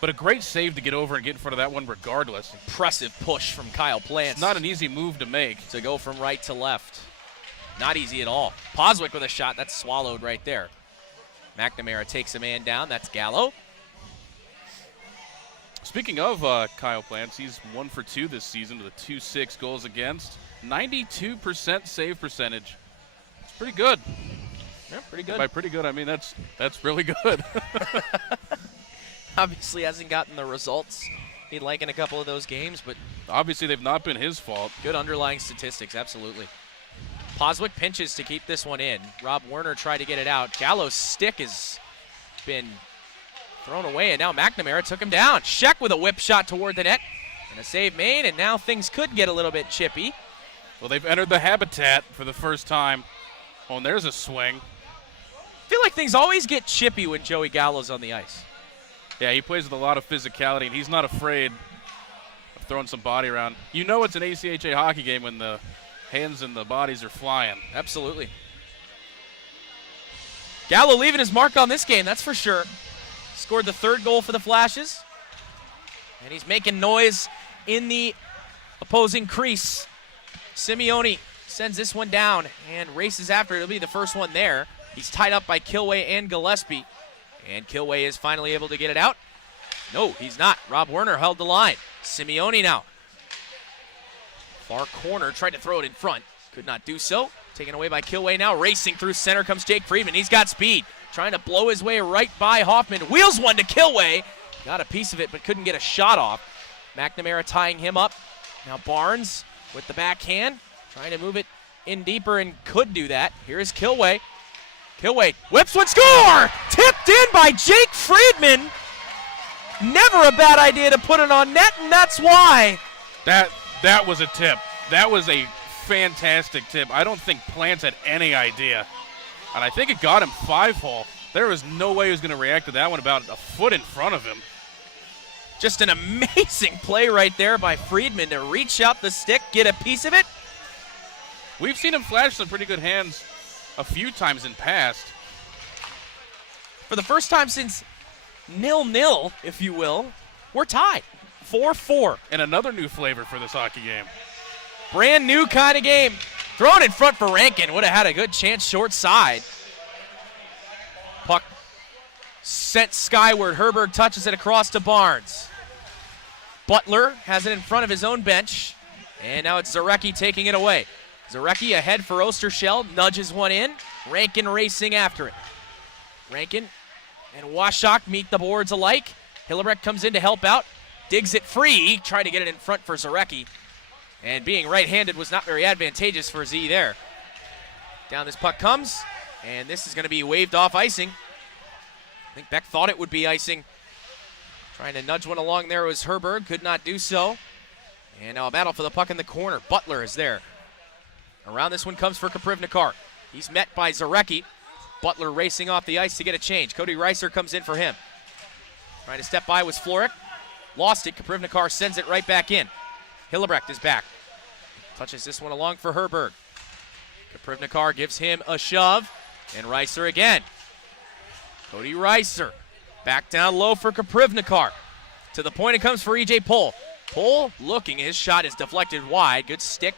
But a great save to get over and get in front of that one regardless. Impressive push from Kyle Plants. It's not an easy move to make. To go from right to left. Not easy at all. Poswick with a shot. That's swallowed right there. McNamara takes a man down. That's Gallo. Speaking of Kyle Plants, he's 1 for 2 this season with a 2.6 goals against. 92% save percentage. It's pretty good. Yeah, pretty good. By pretty good, I mean that's really good. Obviously hasn't gotten the results he'd like in a couple of those games, but obviously they've not been his fault. good underlying statistics, absolutely. Poswick pinches to keep this one in. Rob Werner tried to get it out. Gallo's stick has been thrown away, and now McNamara took him down. Sheck with a whip shot toward the net, and a save made, and now things could get a little bit chippy. Well, they've entered the habitat for the first time. Oh, and there's a swing. I feel like things always get chippy when Joey Gallo's on the ice. Yeah, he plays with a lot of physicality, and he's not afraid of throwing some body around. You know it's an ACHA hockey game when the hands and the bodies are flying. Absolutely. Gallo leaving his mark on this game, that's for sure. Scored the 3rd goal for the Flashes. And he's making noise in the opposing crease. Simeone sends this one down and races after it. It'll be the first one there. He's tied up by Kilway and Gillespie. And Kilway is finally able to get it out. No, he's not. Rob Werner held the line. Simeone now. Far corner, tried to throw it in front. Could not do so. Taken away by Kilway now. Racing through center comes Jake Friedman. He's got speed. Trying to blow his way right by Hoffman. Wheels one to Kilway. Got a piece of it, but couldn't get a shot off. McNamara tying him up. Now Barnes with the backhand. Trying to move it in deeper and could do that. Here is Kilway. Kilway whips one, score! Tipped in by Jake Friedman. Never a bad idea to put it on net, and that's why. That was a tip. That was a fantastic tip. I don't think Plants had any idea. And I think it got him 5-hole. There was no way he was going to react to that one about a foot in front of him. Just an amazing play right there by Friedman to reach out the stick, get a piece of it. We've seen him flash some pretty good hands a few times in past. For the first time since 0-0, if you will, we're tied. 4-4. And another new flavor for this hockey game. Brand new kind of game. Thrown in front for Rankin. Would have had a good chance short side. Puck sent skyward. Herberg touches it across to Barnes. Butler has it in front of his own bench. And now it's Zarecki taking it away. Zarecki ahead for Osterschell. Nudges one in. Rankin racing after it. Rankin and Washok meet the boards alike. Hillebrecht comes in to help out. Digs it free. Tried to get it in front for Zarecki. And being right-handed was not very advantageous for Z there. Down this puck comes. And this is going to be waved off icing. I think Beck thought it would be icing. Trying to nudge one along there was Herberg. Could not do so. And now a battle for the puck in the corner. Butler is there. Around this one comes for Kaprivnikar. He's met by Zarecki. Butler racing off the ice to get a change. Cody Reiser comes in for him. Trying to step by was Floric. Lost it. Kaprivnikar sends it right back in. Hillebrecht is back. Touches this one along for Herberg. Kaprivnikar gives him a shove. And Reiser again. Cody Reiser. Back down low for Kaprivnikar. To the point it comes for E.J. Pohl. Pohl looking. His shot is deflected wide. Good stick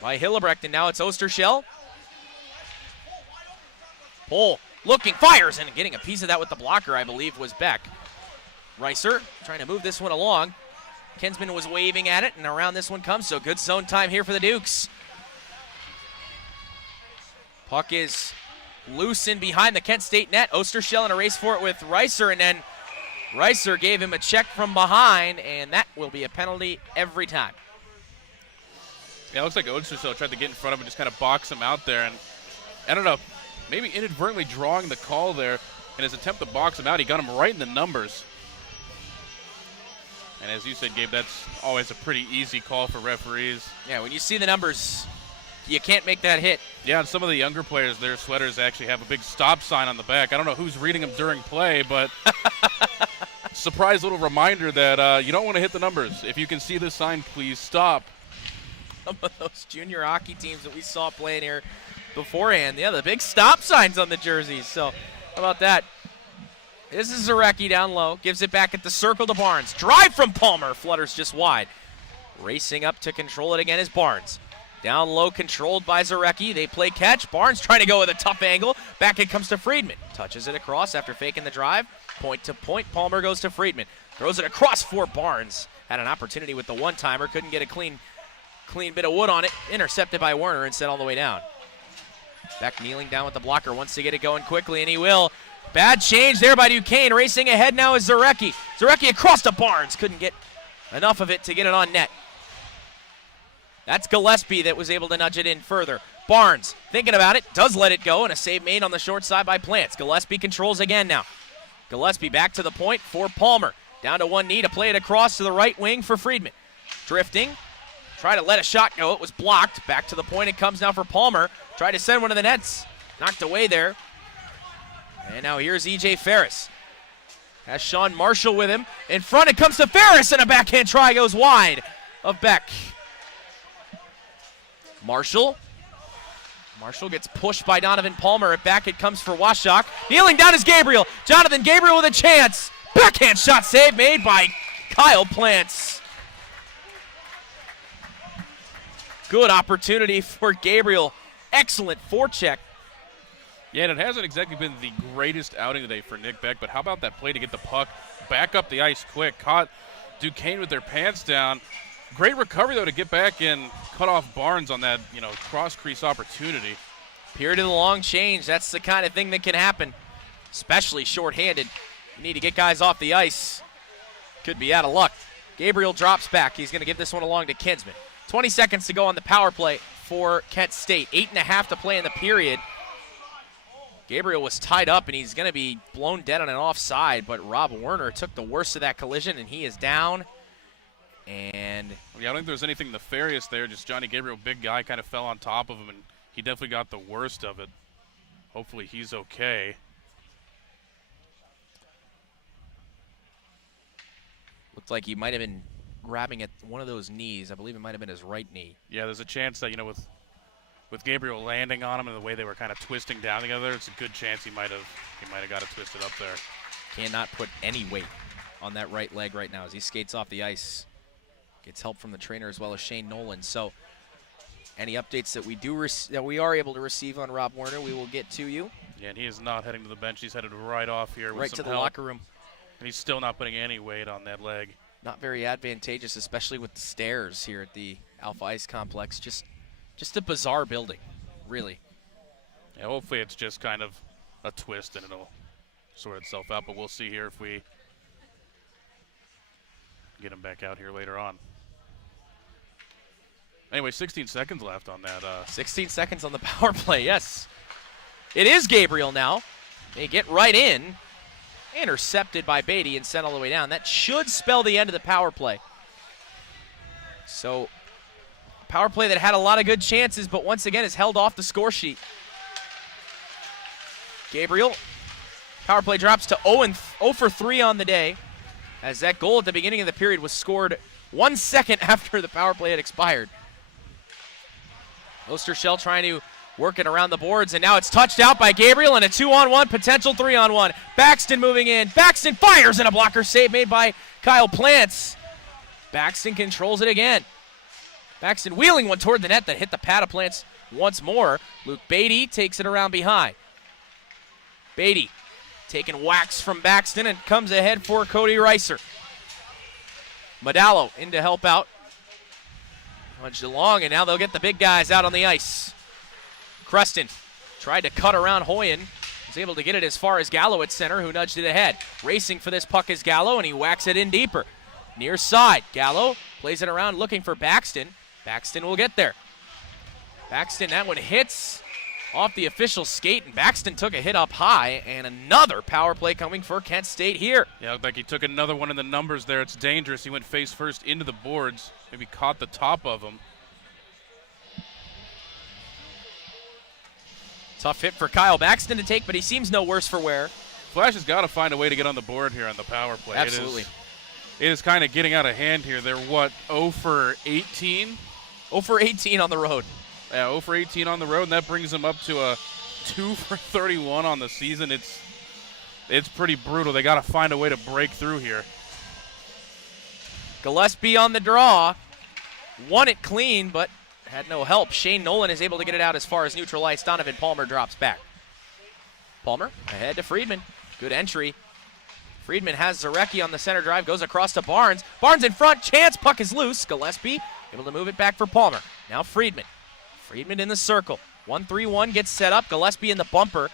by Hillebrecht. And now it's Osterschell. Pohl looking. Fires. And getting a piece of that with the blocker, I believe, was Beck. Reiser trying to move this one along. Kinsman was waving at it, and around this one comes, so good zone time here for the Dukes. Puck is loose in behind the Kent State net. Osterschell in a race for it with Reiser, and then Reiser gave him a check from behind, and that will be a penalty every time. Yeah, it looks like Osterschell tried to get in front of him and just kind of box him out there, and I don't know, maybe inadvertently drawing the call there. In his attempt to box him out, he got him right in the numbers. And as you said, Gabe, that's always a pretty easy call for referees. Yeah, when you see the numbers, you can't make that hit. Yeah, and some of the younger players, their sweaters actually have a big stop sign on the back. I don't know who's reading them during play, but surprise little reminder that you don't want to hit the numbers. If you can see this sign, please stop. Some of those junior hockey teams that we saw playing here beforehand, yeah, the big stop signs on the jerseys. So how about that? This is Zarecki down low. Gives it back at the circle to Barnes. Drive from Palmer. Flutters just wide. Racing up to control it again is Barnes. Down low, controlled by Zarecki. They play catch. Barnes trying to go with a tough angle. Back it comes to Friedman. Touches it across after faking the drive. Point to point. Palmer goes to Friedman. Throws it across for Barnes. Had an opportunity with the one-timer. Couldn't get a clean bit of wood on it. Intercepted by Werner and set all the way down. Beck kneeling down with the blocker. Wants to get it going quickly, and he will. Bad change there by Duquesne. Racing ahead now is Zarecki. Zarecki across to Barnes. Couldn't get enough of it to get it on net. That's Gillespie that was able to nudge it in further. Barnes, thinking about it, does let it go, and a save made on the short side by Plants. Gillespie controls again now. Gillespie back to the point for Palmer. Down to one knee to play it across to the right wing for Friedman. Drifting, try to let a shot go. It was blocked. Back to the point it comes now for Palmer. Tried to send one to the nets. Knocked away there. And now here's E.J. Ferris. Has Sean Marshall with him. In front it comes to Ferris, and a backhand try goes wide of Beck. Marshall gets pushed by Donovan Palmer. Back it comes for Washak. Kneeling down is Gabriel. Jonathan Gabriel with a chance. Backhand shot save made by Kyle Plants. Good opportunity for Gabriel. Excellent forecheck. Yeah, and it hasn't exactly been the greatest outing today for Nick Beck, but how about that play to get the puck back up the ice quick? Caught Duquesne with their pants down. Great recovery, though, to get back and cut off Barnes on that, cross-crease opportunity. Period of the long change. That's the kind of thing that can happen, especially shorthanded. You need to get guys off the ice. Could be out of luck. Gabriel drops back. He's going to give this one along to Kinsman. 20 seconds to go on the power play for Kent State. 8.5 to play in the period. Gabriel was tied up, and he's going to be blown dead on an offside, but Rob Werner took the worst of that collision, and he is down. And yeah, I don't think there's anything nefarious there. Just Johnny Gabriel, big guy, kind of fell on top of him, and he definitely got the worst of it. Hopefully he's okay. Looked like he might have been grabbing at one of those knees. I believe it might have been his right knee. Yeah, there's a chance that, with Gabriel landing on him and the way they were kind of twisting down together, it's a good chance he might have got it twisted up there. Cannot put any weight on that right leg right now as he skates off the ice. Gets help from the trainer as well as Shane Nolan. So any updates that we are able to receive on Rob Werner, we will get to you. Yeah, and he is not heading to the bench. He's headed right off here with right some to the help. locker room. And he's still not putting any weight on that leg. Not very advantageous, especially with the stairs here at the Alpha Ice Complex. Just a bizarre building, really. Yeah, hopefully it's just kind of a twist and it'll sort itself out, but we'll see here if we get him back out here later on. Anyway, 16 seconds left on that. 16 seconds on the power play, yes. It is Gabriel now. They get right in. Intercepted by Beatty and sent all the way down. That should spell the end of the power play. So, power play that had a lot of good chances, but once again is held off the score sheet. Gabriel, power play drops to 0 for 3 on the day, as that goal at the beginning of the period was scored 1 second after the power play had expired. Ostershell trying to work it around the boards, and now it's touched out by Gabriel, and a 2-on-1, potential 3-on-1. Baxton moving in. Baxton fires, and a blocker save made by Kyle Plants. Baxton controls it again. Baxton wheeling one toward the net that hit the pad of Plants once more. Luke Beatty takes it around behind. Beatty taking whacks from Baxton and comes ahead for Cody Reiser. Modallo in to help out. Punched along, and now they'll get the big guys out on the ice. Creston tried to cut around Hoyen. Was able to get it as far as Gallo at center, who nudged it ahead. Racing for this puck is Gallo, and he whacks it in deeper. Near side, Gallo plays it around looking for Baxton. Baxton will get there. Baxton, that one hits off the official skate, and Baxton took a hit up high, and another power play coming for Kent State here. Yeah, looked like he took another one in the numbers there. It's dangerous. He went face first into the boards, maybe caught the top of him. Tough hit for Kyle Baxton to take, but he seems no worse for wear. Flash has got to find a way to get on the board here on the power play. Absolutely. It is kind of getting out of hand here. They're, 0 for 18? 0 for 18 on the road. Yeah, 0 for 18 on the road, and that brings them up to a 2 for 31 on the season. It's pretty brutal. They got to find a way to break through here. Gillespie on the draw. Won it clean, but had no help. Shane Nolan is able to get it out as far as neutral ice. Donovan Palmer drops back. Palmer ahead to Friedman. Good entry. Friedman has Zarecki on the center drive, goes across to Barnes. Barnes in front, chance, puck is loose. Gillespie able to move it back for Palmer. Now Friedman. Friedman in the circle. 1-3-1 gets set up. Gillespie in the bumper.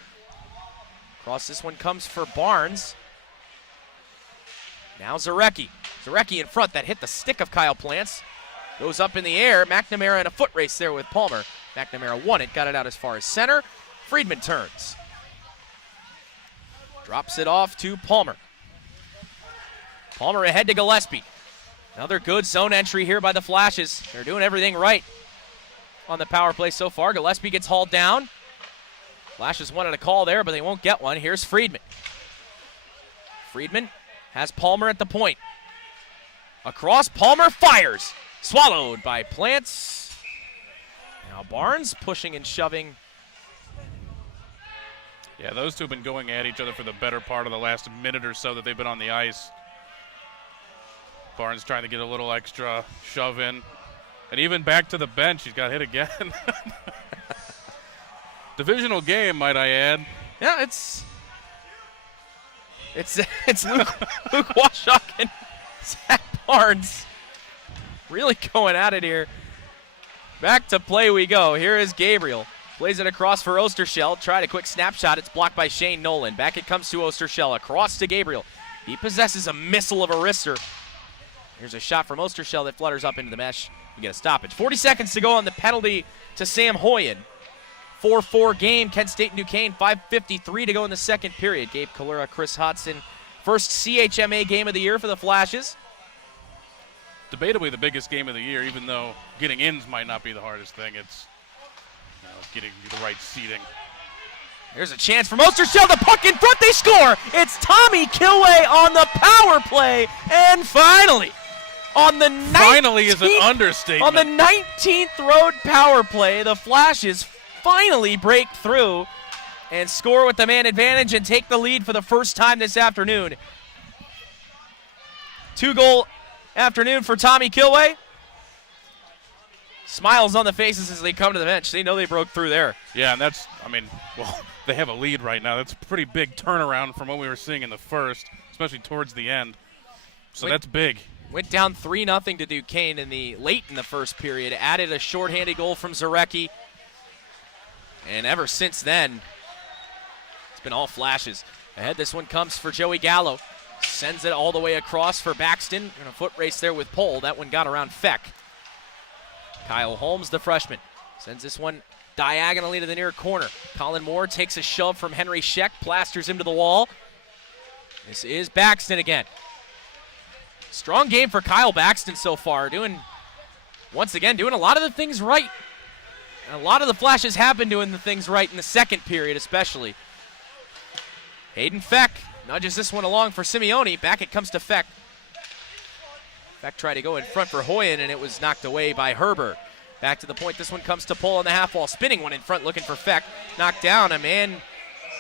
Across this one comes for Barnes. Now Zarecki. Zarecki in front, that hit the stick of Kyle Plants. Goes up in the air. McNamara in a foot race there with Palmer. McNamara won it, got it out as far as center. Friedman turns. Drops it off to Palmer. Palmer ahead to Gillespie. Another good zone entry here by the Flashes. They're doing everything right on the power play so far. Gillespie gets hauled down. Flashes wanted a call there, but they won't get one. Here's Friedman. Friedman has Palmer at the point. Across, Palmer fires. Swallowed by Plants. Now Barnes pushing and shoving. Yeah, those two have been going at each other for the better part of the last minute or so that they've been on the ice. Barnes trying to get a little extra shove in. And even back to the bench, he's got hit again. Divisional game, might I add. Yeah, it's Luke Washok and Zach Barnes really going at it here. Back to play we go. Here is Gabriel. Plays it across for Osterschell. Tried a quick snapshot. It's blocked by Shane Nolan. Back it comes to Osterschell. Across to Gabriel. He possesses a missile of a wrister. Here's a shot from Osterschell that flutters up into the mesh. We get a stoppage. 40 seconds to go on the penalty to Sam Hoyen. 4-4 game, Kent State and Duquesne. 5:53 to go in the second period. Gabe Kalura, Chris Hodson. First CHMA game of the year for the Flashes. Debatably the biggest game of the year, even though getting ins might not be the hardest thing. It's getting the right seating. Here's a chance from Osterschell. The puck in front, they score. It's Tommy Kilway on the power play. And finally, on the 19th, finally is an understatement. On the 19th road power play, the Flashes finally break through and score with the man advantage and take the lead for the first time this afternoon. 2-goal afternoon for Tommy Kilway. Smiles on the faces as they come to the bench. They know they broke through there. Yeah, and that's, they have a lead right now. That's a pretty big turnaround from what we were seeing in the first, especially towards the end. So that's big. Went down 3-0 to Duquesne late in the first period. Added a shorthanded goal from Zarecki. And ever since then, it's been all Flashes. Ahead, this one comes for Joey Gallo. Sends it all the way across for Baxton. In a foot race there with Pohl. That one got around Feck. Kyle Holmes, the freshman, sends this one diagonally to the near corner. Colin Moore takes a shove from Henry Scheck, plasters him to the wall. This is Baxton again. Strong game for Kyle Baxton so far, once again doing a lot of the things right. And a lot of the Flashes have been doing the things right in the second period especially. Hayden Feck nudges this one along for Simeone. Back it comes to Feck. Feck tried to go in front for Hoyen, and it was knocked away by Herbert. Back to the point. This one comes to Pohl on the half wall. Spinning one in front, looking for Feck. Knocked down. A man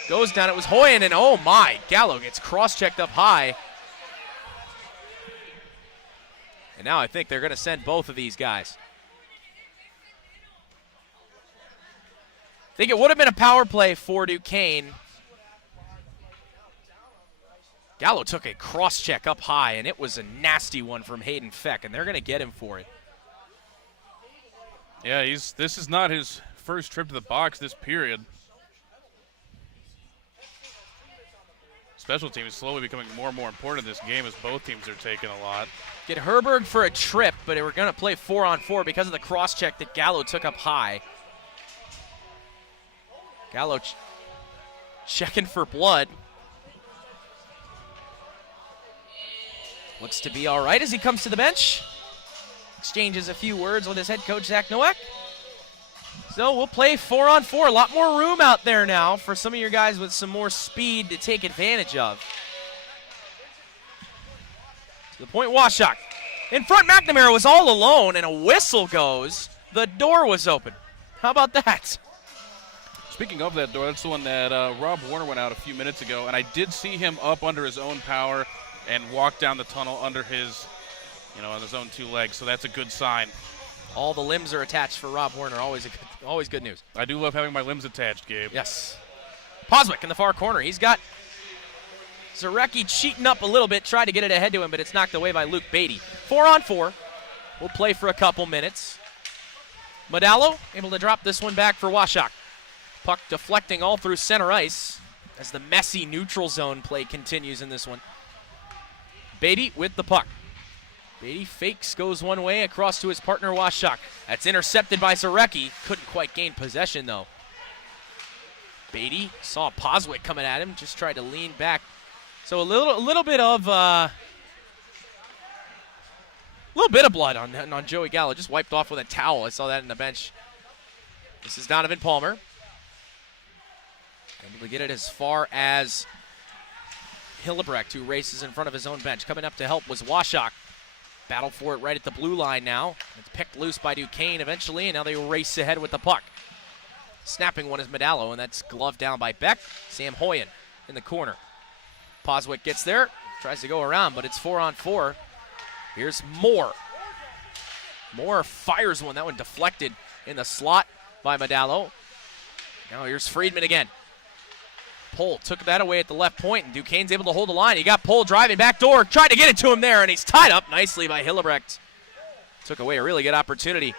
goes down. It was Hoyen, and oh my, Gallo gets cross-checked up high. And now I think they're going to send both of these guys. I think it would have been a power play for Duquesne. Gallo took a cross-check up high, and it was a nasty one from Hayden Feck, and they're going to get him for it. Yeah, this is not his first trip to the box this period. Special team is slowly becoming more and more important in this game as both teams are taking a lot. Get Herberg for a trip, but we're going to play 4-on-4 because of the cross-check that Gallo took up high. Gallo checking for blood. Looks to be all right as he comes to the bench. Exchanges a few words with his head coach, Zach Nowak. So we'll play 4-on-4. A lot more room out there now for some of your guys with some more speed to take advantage of. To the point, Washok. In front, McNamara was all alone, and a whistle goes. The door was open. How about that? Speaking of that door, that's the one that Rob Warner went out a few minutes ago, and I did see him up under his own power and walk down the tunnel under his, on his own two legs. So that's a good sign. All the limbs are attached for Rob Werner. Always good news. I do love having my limbs attached, Gabe. Yes. Poswick in the far corner. He's got Zarecki cheating up a little bit, tried to get it ahead to him, but it's knocked away by Luke Beatty. 4-on-4. We'll play for a couple minutes. Modallo able to drop this one back for Washak. Puck deflecting all through center ice as the messy neutral zone play continues in this one. Beatty with the puck. Beatty fakes, goes one way across to his partner Washak. That's intercepted by Zarecki. Couldn't quite gain possession though. Beatty saw Poswick coming at him, just tried to lean back. So a little bit of blood on Joey Gallo. Just wiped off with a towel. I saw that in the bench. This is Donovan Palmer. Able to get it as far as Hillebrecht, who races in front of his own bench. Coming up to help was Washak. Battle for it right at the blue line now. It's picked loose by Duquesne eventually, and now they race ahead with the puck. Snapping one is Modallo, and that's gloved down by Beck. Sam Hoyen in the corner. Poswick gets there, tries to go around, but it's 4-on-4. Here's Moore. Moore fires one. That one deflected in the slot by Modallo. Now here's Friedman again. Pohl took that away at the left point, and Duquesne's able to hold the line. He got Pohl driving back door, tried to get it to him there, and he's tied up nicely by Hillebrecht. Took away a really good opportunity.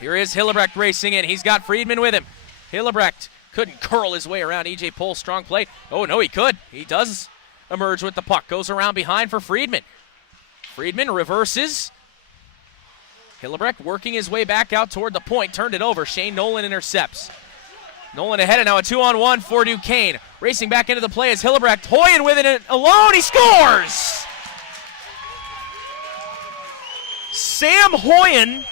Here is Hillebrecht racing in. He's got Friedman with him. Hillebrecht couldn't curl his way around E.J. Pohl. Strong play. Oh, no, he could. He does emerge with the puck. Goes around behind for Friedman. Friedman reverses. Hillebrecht working his way back out toward the point. Turned it over. Shane Nolan intercepts. Nolan ahead, and now a 2-on-1 for Duquesne. Racing back into the play is Hillebrecht. Hoyen with it alone. He scores! Sam Hoyen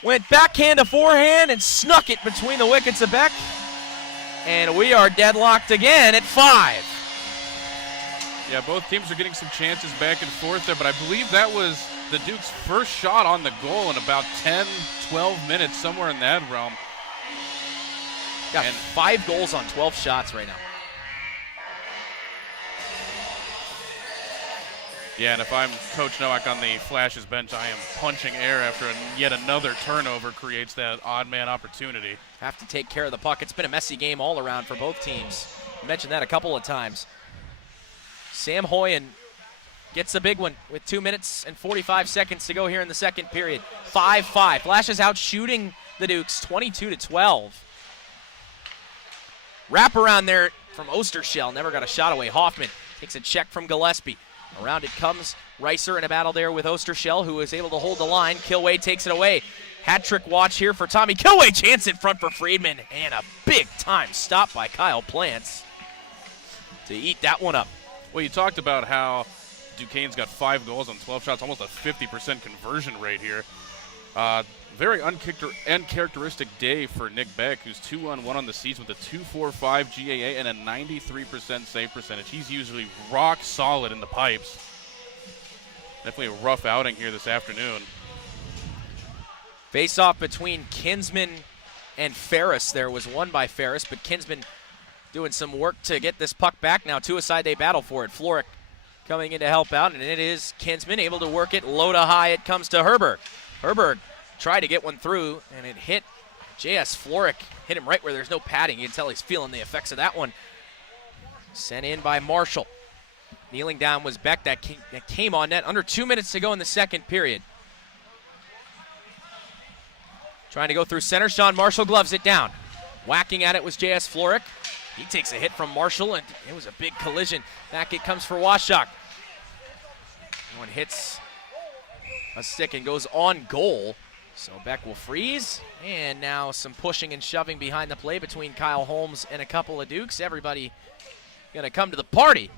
went backhand to forehand and snuck it between the wickets of Beck. And we are deadlocked again at 5. Yeah, both teams are getting some chances back and forth there, but I believe that was the Duke's first shot on the goal in about 10, 12 minutes, somewhere in that realm. Got 5 goals on 12 shots right now. Yeah, and if I'm Coach Nowak on the Flash's bench, I am punching air after yet another turnover creates that odd man opportunity. Have to take care of the puck. It's been a messy game all around for both teams. I mentioned that a couple of times. Sam Hoyen gets a big one with 2 minutes and 45 seconds to go here in the second period. 5-5. Flash is out shooting the Dukes 22-12. Wrap around there from Ostershell. Never got a shot away. Hoffman takes a check from Gillespie. Around it comes Reiser in a battle there with Ostershell, who is able to hold the line. Kilway takes it away. Hat-trick watch here for Tommy Kilway. Chance in front for Friedman. And a big-time stop by Kyle Plants to eat that one up. Well, you talked about how Duquesne's got 5 goals on 12 shots, almost a 50% conversion rate here. Very uncharacteristic day for Nick Beck, who's 2-on-1 on the season with a .245 GAA and a 93% save percentage. He's usually rock solid in the pipes. Definitely a rough outing here this afternoon. Face-off between Kinsman and Ferris. There was one by Ferris, but Kinsman doing some work to get this puck back. Now two aside, they battle for it. Floric coming in to help out, and it is Kinsman able to work it. Low to high, it comes to Herberg. Herberg tried to get one through, and it hit J.S. Floric. Hit him right where there's no padding. You can tell he's feeling the effects of that one. Sent in by Marshall. Kneeling down was Beck. That came on net. Under 2 minutes to go in the second period. Trying to go through center. Sean Marshall gloves it down. Whacking at it was J.S. Floric. He takes a hit from Marshall, and it was a big collision. Back it comes for Washak. One hits a stick and goes on goal. So Beck will freeze, and now some pushing and shoving behind the play between Kyle Holmes and a couple of Dukes. Everybody gonna come to the party.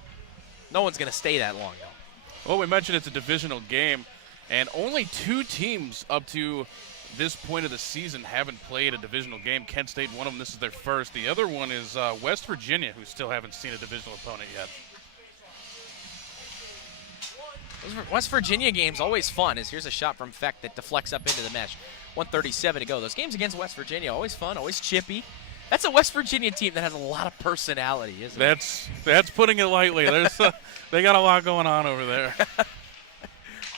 No one's gonna stay that long, though. Well, we mentioned it's a divisional game, and only 2 teams up to this point of the season haven't played a divisional game. Kent State, one of them, this is their first. The other one is West Virginia, who still haven't seen a divisional opponent yet. Those West Virginia games always fun. Here's a shot from Feck that deflects up into the mesh. 1:37 to go. Those games against West Virginia, always fun, always chippy. That's a West Virginia team that has a lot of personality, isn't it? That's putting it lightly. They got a lot going on over there.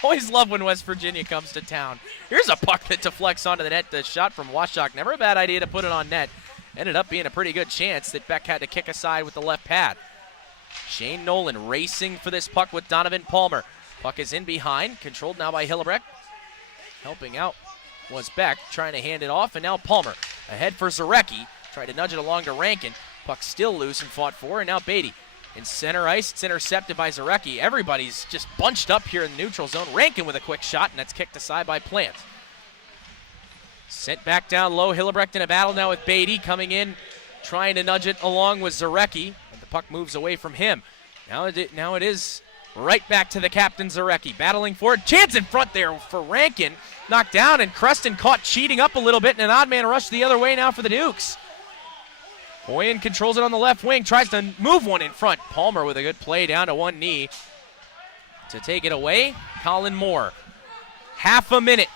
Always love when West Virginia comes to town. Here's a puck that deflects onto the net. The shot from Washok. Never a bad idea to put it on net. Ended up being a pretty good chance that Beck had to kick aside with the left pad. Shane Nolan racing for this puck with Donovan Palmer. Puck is in behind, controlled now by Hillebrecht. Helping out was Beck, trying to hand it off, and now Palmer ahead for Zarecki. Tried to nudge it along to Rankin. Puck still loose and fought for, and now Beatty. In center ice, it's intercepted by Zarecki. Everybody's just bunched up here in the neutral zone. Rankin with a quick shot, and that's kicked aside by Plant. Sent back down low. Hillebrecht in a battle now with Beatty coming in, trying to nudge it along with Zarecki. And the puck moves away from him. Now it is right back to the captain, Zarecki. Battling for it. Chance in front there for Rankin. Knocked down, and Creston caught cheating up a little bit, and an odd man rush the other way now for the Dukes. Hoyen controls it on the left wing, tries to move one in front. Palmer with a good play down to one knee. To take it away, Colin Moore. Half a minute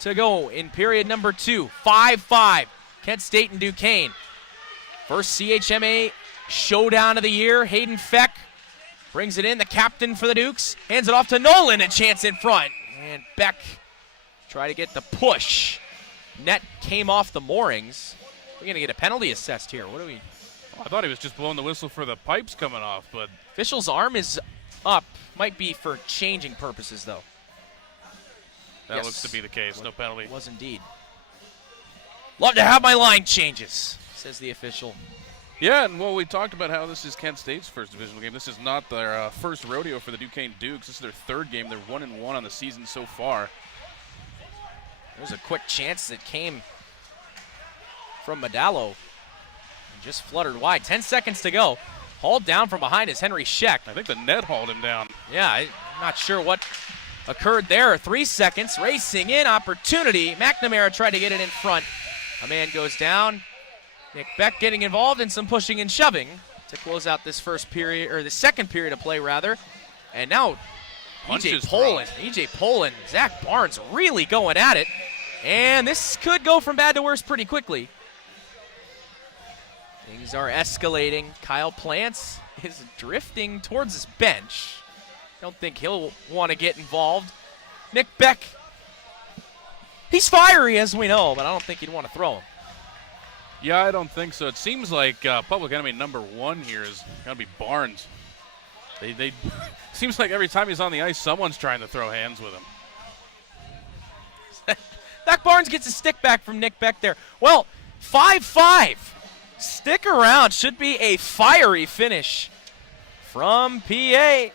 to go in period number 2. 5-5, Kent State and Duquesne. First CHMA showdown of the year. Hayden Feck brings it in, the captain for the Dukes. Hands it off to Nolan, a chance in front. And Beck try to get the push. Net came off the moorings. We're going to get a penalty assessed here. What do we? I thought he was just blowing the whistle for the pipes coming off, but Official's arm is up. Might be for changing purposes, though. that Yes. looks to be the case. No penalty. It was indeed. Love to have my line changes, says the official. Yeah, and well, we talked about how this is Kent State's first divisional game. This is not their first rodeo for the Duquesne Dukes. This is their third game. They're 1-1 on the season so far. There's a quick chance that came from Medallo and just fluttered wide. 10 seconds to go. Hauled down from behind is Henry Scheck. I think the net hauled him down. Yeah, I'm not sure what occurred there. 3 seconds, racing in, opportunity. McNamara tried to get it in front. A man goes down. Nick Beck getting involved in some pushing and shoving to close out this first period, or the second period of play rather. And now Punches EJ Poland, Zach Barnes really going at it. And this could go from bad to worse pretty quickly. Things are escalating. Kyle Plants is drifting towards his bench. Don't think he'll want to get involved. Nick Beck, he's fiery as we know, but I don't think he'd want to throw him. Yeah, I don't think so. It seems like public enemy number 1 here is going to be Barnes. They seems like every time he's on the ice, someone's trying to throw hands with him. Zach Barnes gets a stick back from Nick Beck there. Well, 5-5. Stick around. Should be a fiery finish from PA.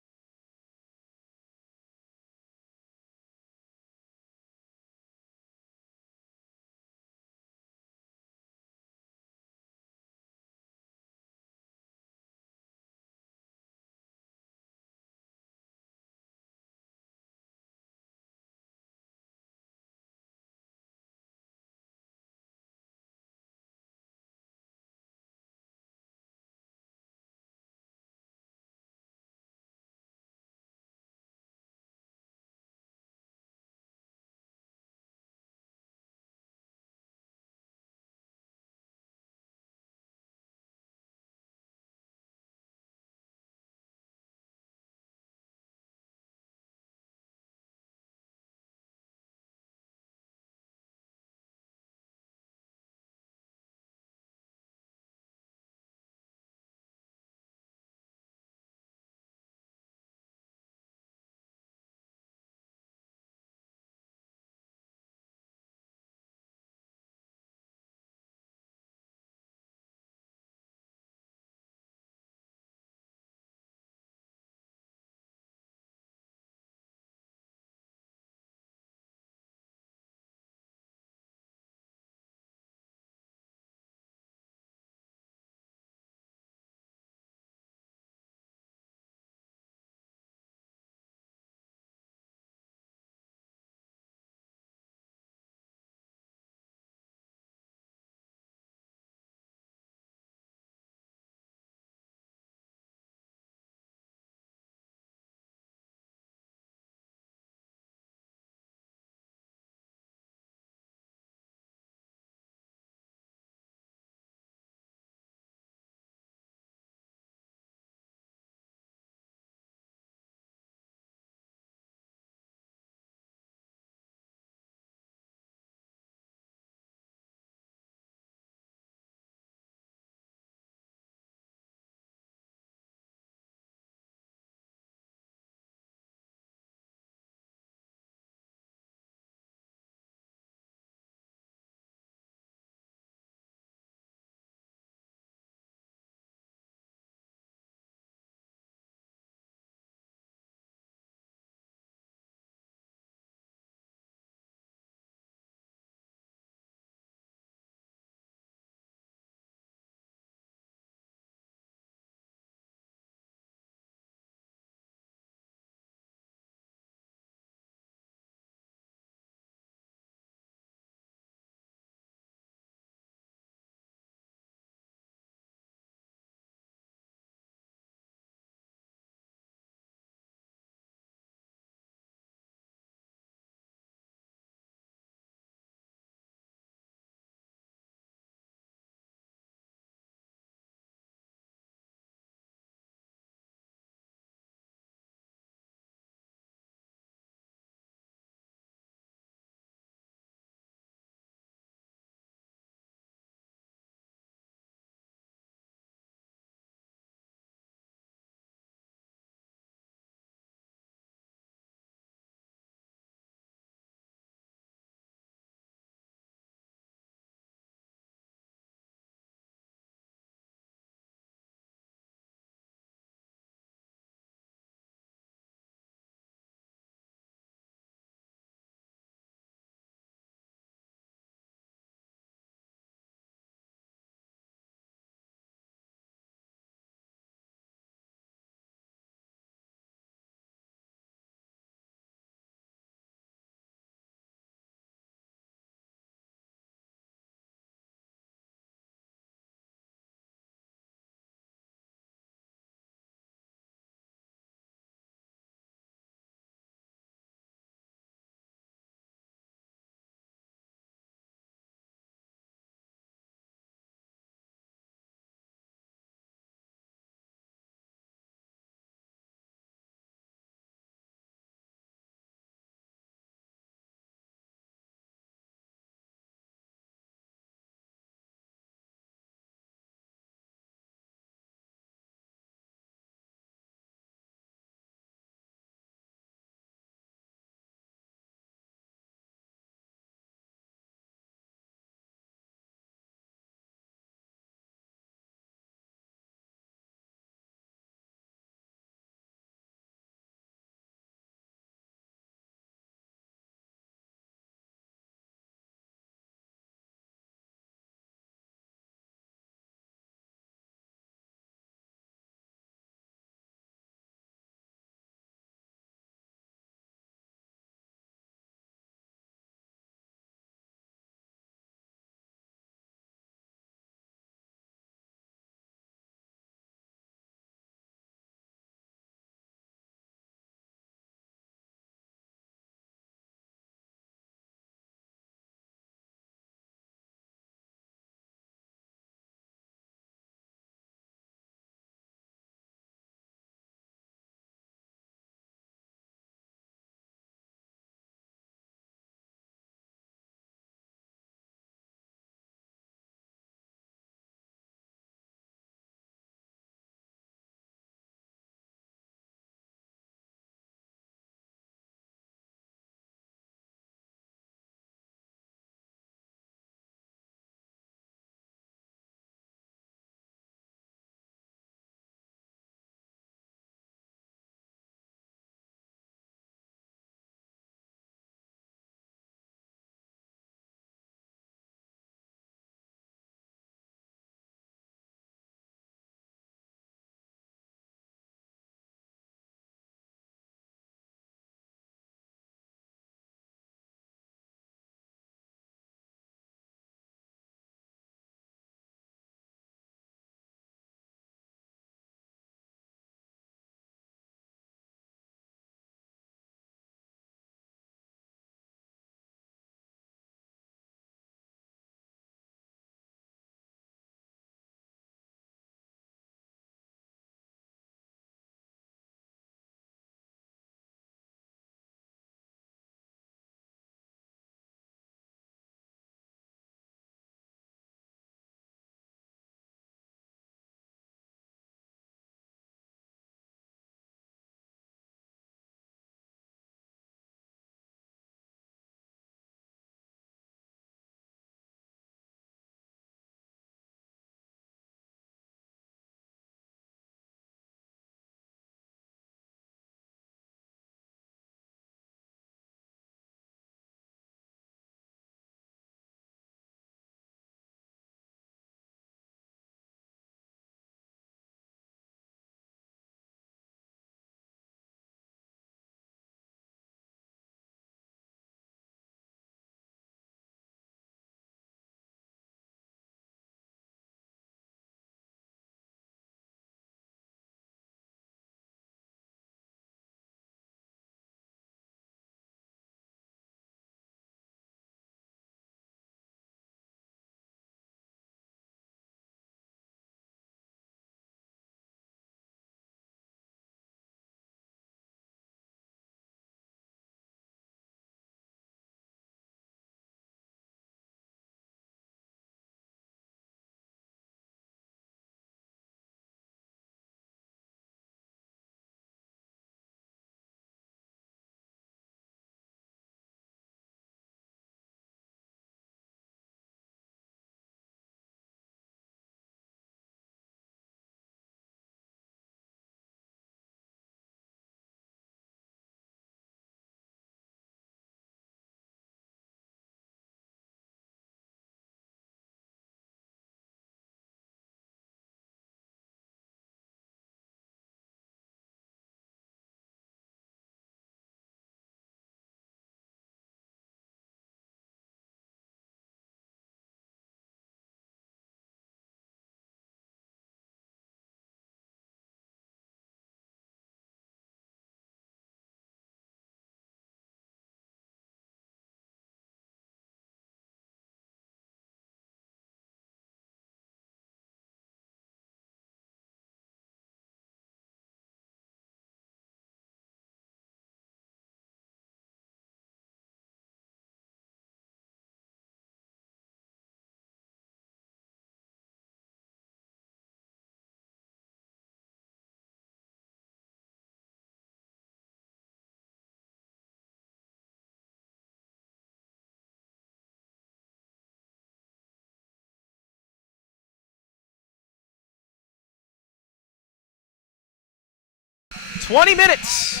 20 minutes.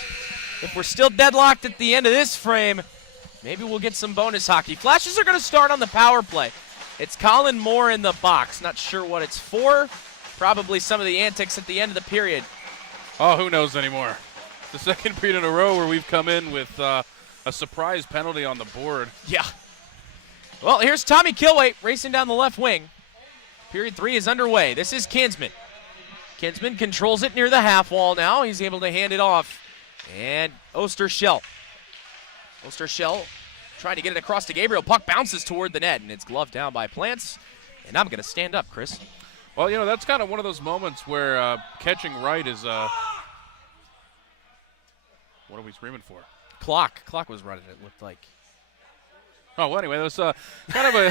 If we're still deadlocked at the end of this frame, maybe we'll get some bonus hockey. Flashes are going to start on the power play. It's Colin Moore in the box. Not sure what it's for. Probably some of the antics at the end of the period. Oh, who knows anymore? The second period in a row where we've come in with a surprise penalty on the board. Yeah. Well, here's Tommy Kilway racing down the left wing. Period 3 is underway. This is Kinsman. Kinsman controls it near the half wall now. He's able to hand it off. And Osterschell. Osterschell trying to get it across to Gabriel. Puck bounces toward the net, and it's gloved down by Plants. And I'm going to stand up, Chris. Well, you know, that's kind of one of those moments where catching right is what are we screaming for? Clock was running, it looked like. Oh, well, anyway, that was kind of a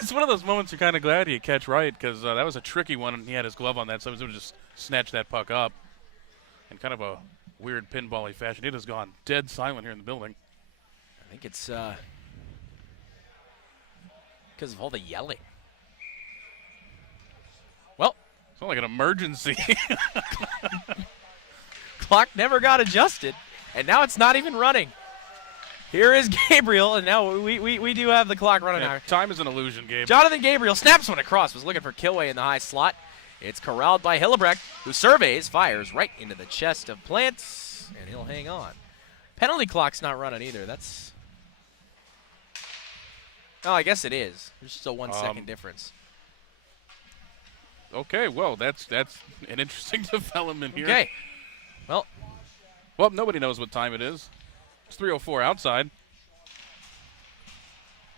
it's one of those moments you're kind of glad you catch right because that was a tricky one, and he had his glove on that, so he was able to just snatch that puck up in kind of a weird pinball-y fashion. It has gone dead silent here in the building. I think it's because of all the yelling. Well, it's not like an emergency. Clock never got adjusted, and now it's not even running. Here is Gabriel, and now we do have the clock running Yeah, out. time is an illusion, Gabe. Jonathan Gabriel snaps one across, was looking for Kilway in the high slot. It's corralled by Hillebrecht, who surveys, fires right into the chest of Plants, and he'll hang on. Penalty clock's not running either. That's... Oh, I guess it is. There's just a 1 second difference. Okay, well, that's an interesting development here. Okay. Well, nobody knows what time it is. It's 3:04 outside.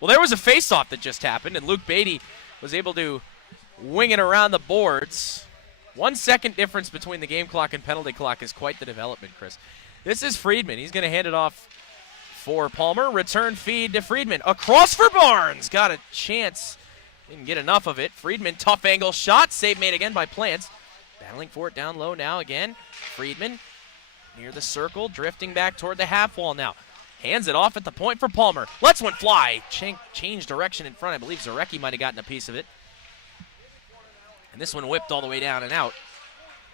Well, there was a face-off that just happened, and Luke Beatty was able to wing it around the boards. 1 second difference between the game clock and penalty clock is quite the development, Chris. This is Friedman. He's going to hand it off for Palmer. Return feed to Friedman. Across for Barnes. Got a chance. Didn't get enough of it. Friedman, tough angle shot. Save made again by Plants. Battling for it down low now again. Friedman near the circle, drifting back toward the half wall now. Hands it off at the point for Palmer. Lets one fly. Change direction in front. I believe Zarecki might have gotten a piece of it. And this one whipped all the way down and out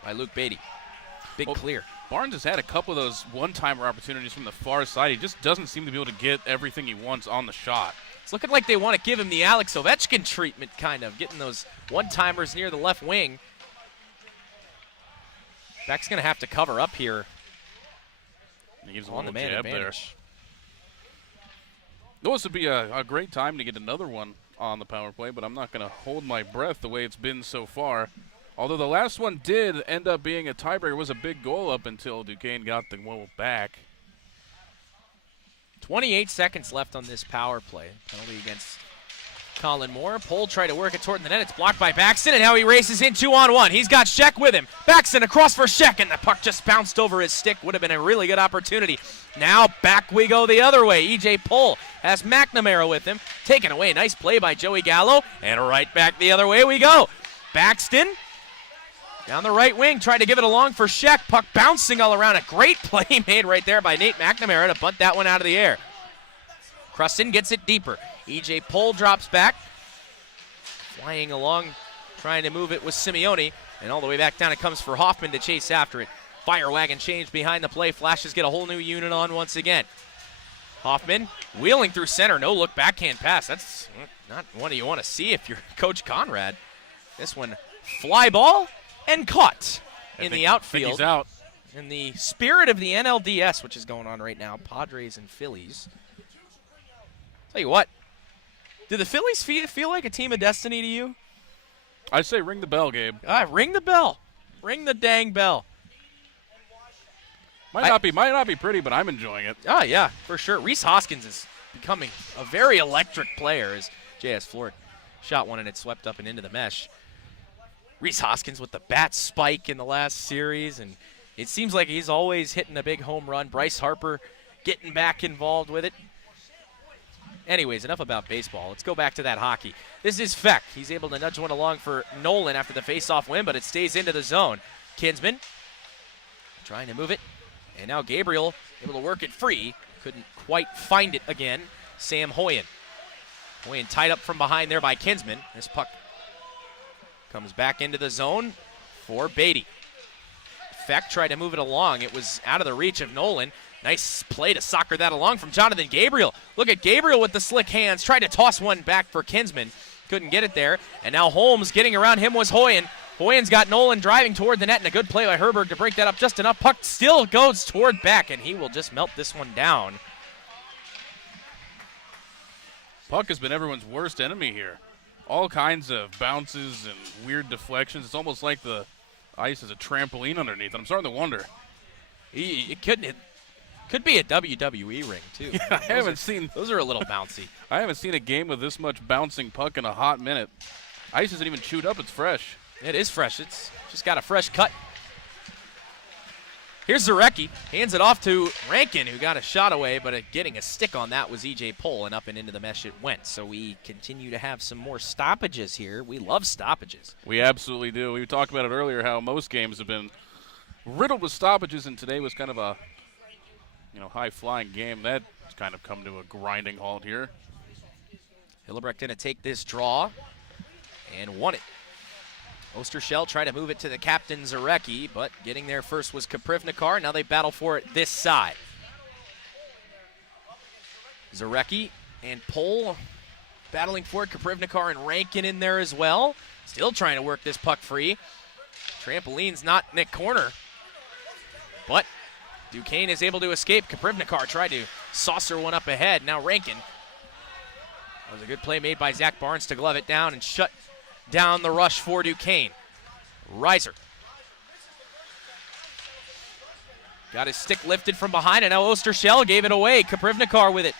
by Luke Beatty. Big clear. Barnes has had a couple of those one-timer opportunities from the far side. He just doesn't seem to be able to get everything he wants on the shot. It's looking like they want to give him the Alex Ovechkin treatment, kind of, getting those one-timers near the left wing. Beck's going to have to cover up here. He gives on the man advantage. This would be a great time to get another one on the power play, but I'm not going to hold my breath the way it's been so far. Although the last one did end up being a tiebreaker. It was a big goal up until Duquesne got the goal back. 28 seconds left on this power play. Penalty against Colin Moore. Pohl tried to work it toward the net. It's blocked by Baxton, and now he races in 2-on-1. He's got Sheck with him. Baxton across for Sheck, and the puck just bounced over his stick. Would have been a really good opportunity. Now back we go the other way. E.J. Pohl has McNamara with him. Taken away. Nice play by Joey Gallo, and right back the other way we go. Baxton down the right wing, tried to give it along for Sheck. Puck bouncing all around. A great play made right there by Nate McNamara to bunt that one out of the air. Cruston gets it deeper. E.J. Pohl drops back. Flying along, trying to move it with Simeone. And all the way back down it comes for Hoffman to chase after it. Fire wagon change behind the play. Flashes get a whole new unit on once again. Hoffman wheeling through center. No look backhand pass. That's not one you want to see if you're Coach Conrad. This one fly ball and caught in the outfield. He's out. In the spirit of the NLDS, which is going on right now, Padres and Phillies. Tell you what, do the Phillies feel like a team of destiny to you? I say ring the bell, Gabe. Ring the bell. Ring the dang bell. Might not be pretty, but I'm enjoying it. Oh, yeah, for sure. Rhys Hoskins is becoming a very electric player as J.S. Flort shot one and it swept up and into the mesh. Rhys Hoskins with the bat spike in the last series, and it seems like he's always hitting a big home run. Bryce Harper getting back involved with it. Anyways, enough about baseball. Let's go back to that hockey. This is Feck. He's able to nudge one along for Nolan after the face-off win, but it stays into the zone. Kinsman trying to move it. And now Gabriel able to work it free. Couldn't quite find it again. Sam Hoyen. Hoyen tied up from behind there by Kinsman. This puck comes back into the zone for Beatty. Feck tried to move it along. It was out of the reach of Nolan. Nice play to soccer that along from Jonathan Gabriel. Look at Gabriel with the slick hands. Tried to toss one back for Kinsman. Couldn't get it there. And now Holmes getting around him was Hoyen. Hoyen's got Nolan driving toward the net, and a good play by Herberg to break that up just enough. Puck still goes toward back, and he will just melt this one down. Puck has been everyone's worst enemy here. All kinds of bounces and weird deflections. It's almost like the ice is a trampoline underneath. I'm starting to wonder. It could be a WWE ring, too. Yeah, I haven't seen. Those are a little bouncy. I haven't seen a game with this much bouncing puck in a hot minute. Ice isn't even chewed up. It's fresh. It is fresh. It's just got a fresh cut. Here's Zarecki. Hands it off to Rankin, who got a shot away, but getting a stick on that was E.J. Pohl, and up and into the mesh it went. So we continue to have some more stoppages here. We love stoppages. We absolutely do. We talked about it earlier, how most games have been riddled with stoppages, and today was kind of a high-flying game. That's kind of come to a grinding halt here. Hillebrecht going to take this draw and won it. Ostershell tried to move it to the captain, Zarecki, but getting there first was Kaprivnikar. Now they battle for it this side. Zarecki and Pohl battling for it. Kaprivnikar and Rankin in there as well. Still trying to work this puck free. Trampoline's not in the corner, but Duquesne is able to escape. Kaprivnikar tried to saucer one up ahead. Now Rankin. That was a good play made by Zach Barnes to glove it down and shut down the rush for Duquesne. Reiser got his stick lifted from behind, and now Ostershell gave it away. Kaprivnikar with it.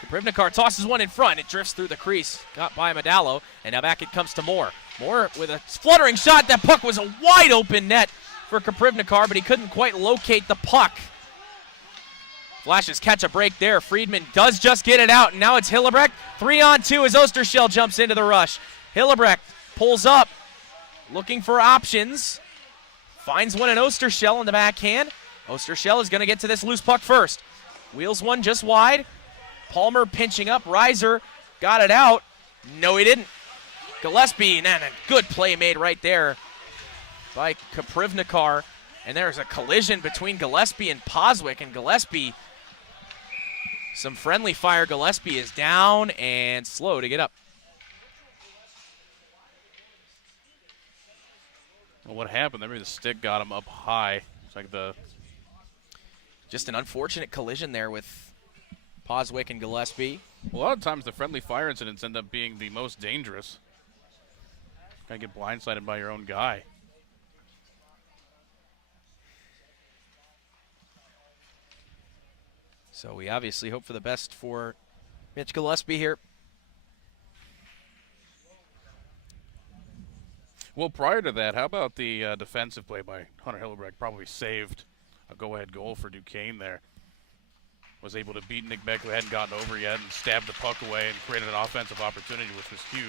Kaprivnikar tosses one in front. It drifts through the crease. Got by Modallo, and now back it comes to Moore. Moore with a fluttering shot. That puck was a wide open net for Kaprivnikar, but he couldn't quite locate the puck. Flashes catch a break there. Friedman does just get it out, and now it's Hillebrecht. 3-on-2 as Ostershell jumps into the rush. Hillebrecht pulls up, looking for options. Finds one in Ostershell in the backhand. Ostershell is going to get to this loose puck first. Wheels one just wide. Palmer pinching up. Reiser got it out. No, he didn't. Gillespie, and a good play made right there by Kaprivnikar. And there's a collision between Gillespie and Poswick, and Gillespie, some friendly fire. Gillespie is down and slow to get up. Well, what happened? Maybe the stick got him up high. It's like just an unfortunate collision there with Poswick and Gillespie. A lot of times the friendly fire incidents end up being the most dangerous. Gotta get blindsided by your own guy. So we obviously hope for the best for Mitch Gillespie here. Well, prior to that, how about the defensive play by Hunter Hillebrecht? Probably saved a go-ahead goal for Duquesne there. Was able to beat Nick Beck, who hadn't gotten over yet, and stabbed the puck away and created an offensive opportunity, which was huge.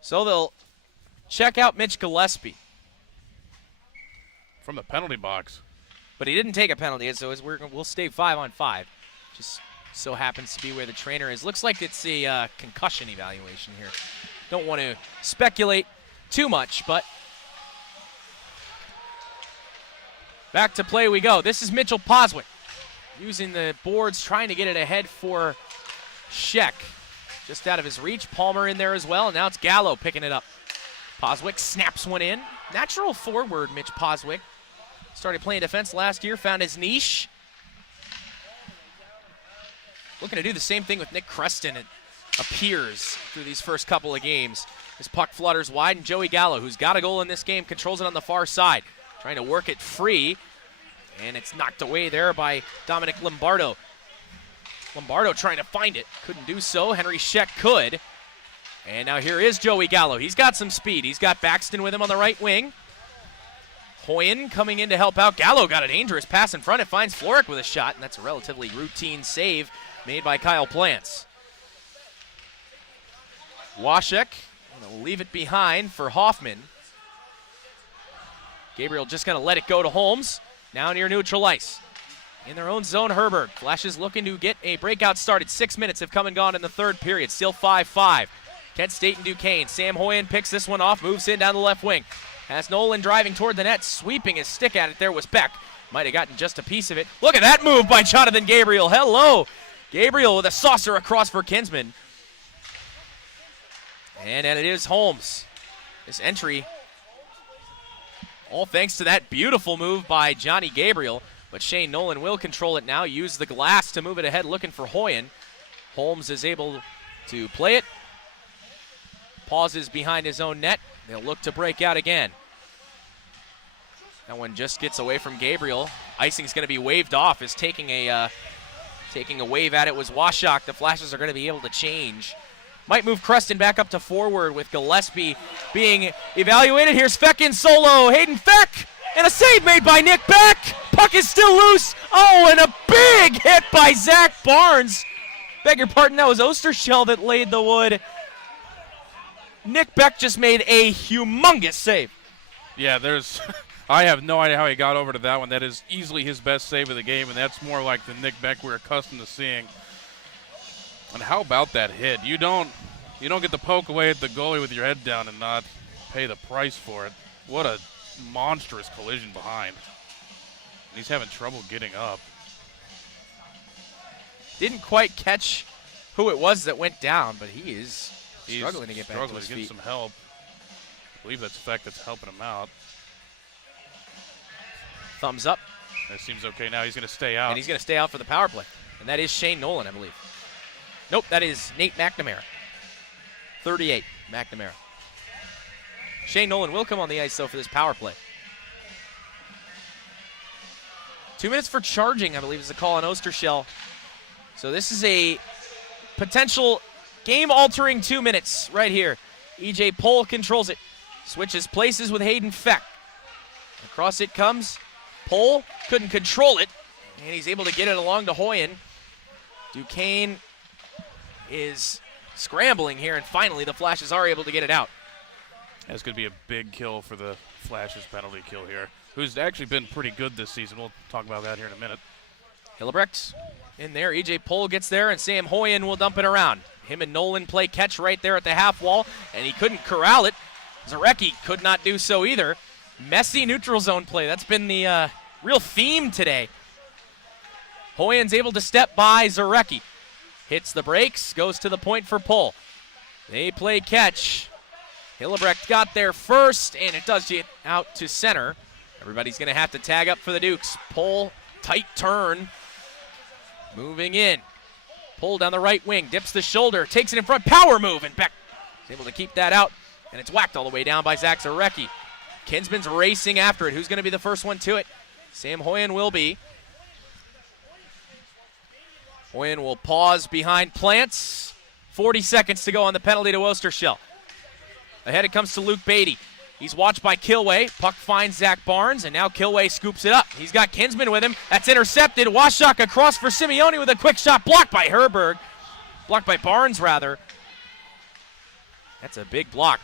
So they'll check out Mitch Gillespie. From the penalty box. But he didn't take a penalty, so we'll stay 5-on-5. Just so happens to be where the trainer is. Looks like it's a concussion evaluation here. Don't want to speculate too much, but back to play we go. This is Mitchell Poswick using the boards, trying to get it ahead for Scheck. Just out of his reach. Palmer in there as well, and now it's Gallo picking it up. Poswick snaps one in. Natural forward, Mitch Poswick. Started playing defense last year, found his niche. Looking to do the same thing with Nick Creston, it appears, through these first couple of games. His puck flutters wide, and Joey Gallo, who's got a goal in this game, controls it on the far side. Trying to work it free, and it's knocked away there by Dominic Lombardo. Lombardo trying to find it, couldn't do so. Henry Scheck could. And now here is Joey Gallo. He's got some speed. He's got Baxton with him on the right wing. Hoyen coming in to help out. Gallo got a dangerous pass in front. It finds Floric with a shot, and that's a relatively routine save made by Kyle Plants. Washek going to leave it behind for Hoffman. Gabriel just going to let it go to Holmes. Now near neutral ice. In their own zone, Herberg. Flashes looking to get a breakout started. 6 minutes have come and gone in the third period. Still 5-5. Kent State and Duquesne. Sam Hoyen picks this one off, moves in down the left wing. Has Nolan driving toward the net, sweeping his stick at it. There was Beck. Might have gotten just a piece of it. Look at that move by Jonathan Gabriel. Hello. Gabriel with a saucer across for Kinsman. And it is Holmes. This entry, all thanks to that beautiful move by Johnny Gabriel. But Shane Nolan will control it now, use the glass to move it ahead, looking for Hoyen. Holmes is able to play it. Pauses behind his own net. They'll look to break out again. That one just gets away from Gabriel. Icing's going to be waved off. Is taking a wave at it was Washak. The Flashes are going to be able to change. Might move Creston back up to forward with Gillespie being evaluated. Here's Feck in solo. Hayden Feck, and a save made by Nick Beck. Puck is still loose. Oh, and a big hit by Zach Barnes. Beg your pardon, that was Ostershell that laid the wood. Nick Beck just made a humongous save. Yeah, I have no idea how he got over to that one. That is easily his best save of the game, and that's more like the Nick Beck we're accustomed to seeing. And how about that hit? You don't get to poke away at the goalie with your head down and not pay the price for it. What a monstrous collision behind. And he's having trouble getting up. Didn't quite catch who it was that went down, but he's struggling to get back to his feet. Get some help. I believe that's Feck that's helping him out. Thumbs up. That seems okay now. He's going to stay out. And he's going to stay out for the power play. And that is Shane Nolan, I believe. Nope, that is Nate McNamara. 38, McNamara. Shane Nolan will come on the ice, though, for this power play. 2 minutes for charging, I believe, is the call on Ostershell. So this is a potential game-altering 2 minutes right here. E.J. Pohl controls it. Switches places with Hayden Feck. Across it comes. Pohl couldn't control it, and he's able to get it along to Hoyen. Duquesne is scrambling here, and finally the Flashes are able to get it out. That's going to be a big kill for the Flashes penalty kill here, who's actually been pretty good this season. We'll talk about that here in a minute. Hillebrecht in there. E.J. Pohl gets there, and Sam Hoyen will dump it around. Him and Nolan play catch right there at the half wall, and he couldn't corral it. Zarecki could not do so either. Messy neutral zone play. That's been the real theme today. Hoyen's able to step by Zarecki. Hits the brakes, goes to the point for Pohl. They play catch. Hillebrecht got there first, and it does get out to center. Everybody's going to have to tag up for the Dukes. Pohl, tight turn. Moving in. Pohl down the right wing, dips the shoulder, takes it in front, power move, and Beck is able to keep that out, and it's whacked all the way down by Zach Zarecki. Kinsman's racing after it. Who's going to be the first one to it? Sam Hoyen will be. Hoyen will pause behind Plants. 40 seconds to go on the penalty to Ostershell. Ahead it comes to Luke Beatty. He's watched by Kilway. Puck finds Zach Barnes, and now Kilway scoops it up. He's got Kinsman with him. That's intercepted. Washak across for Simeone with a quick shot. Blocked by Herberg. Blocked by Barnes, rather. That's a big block.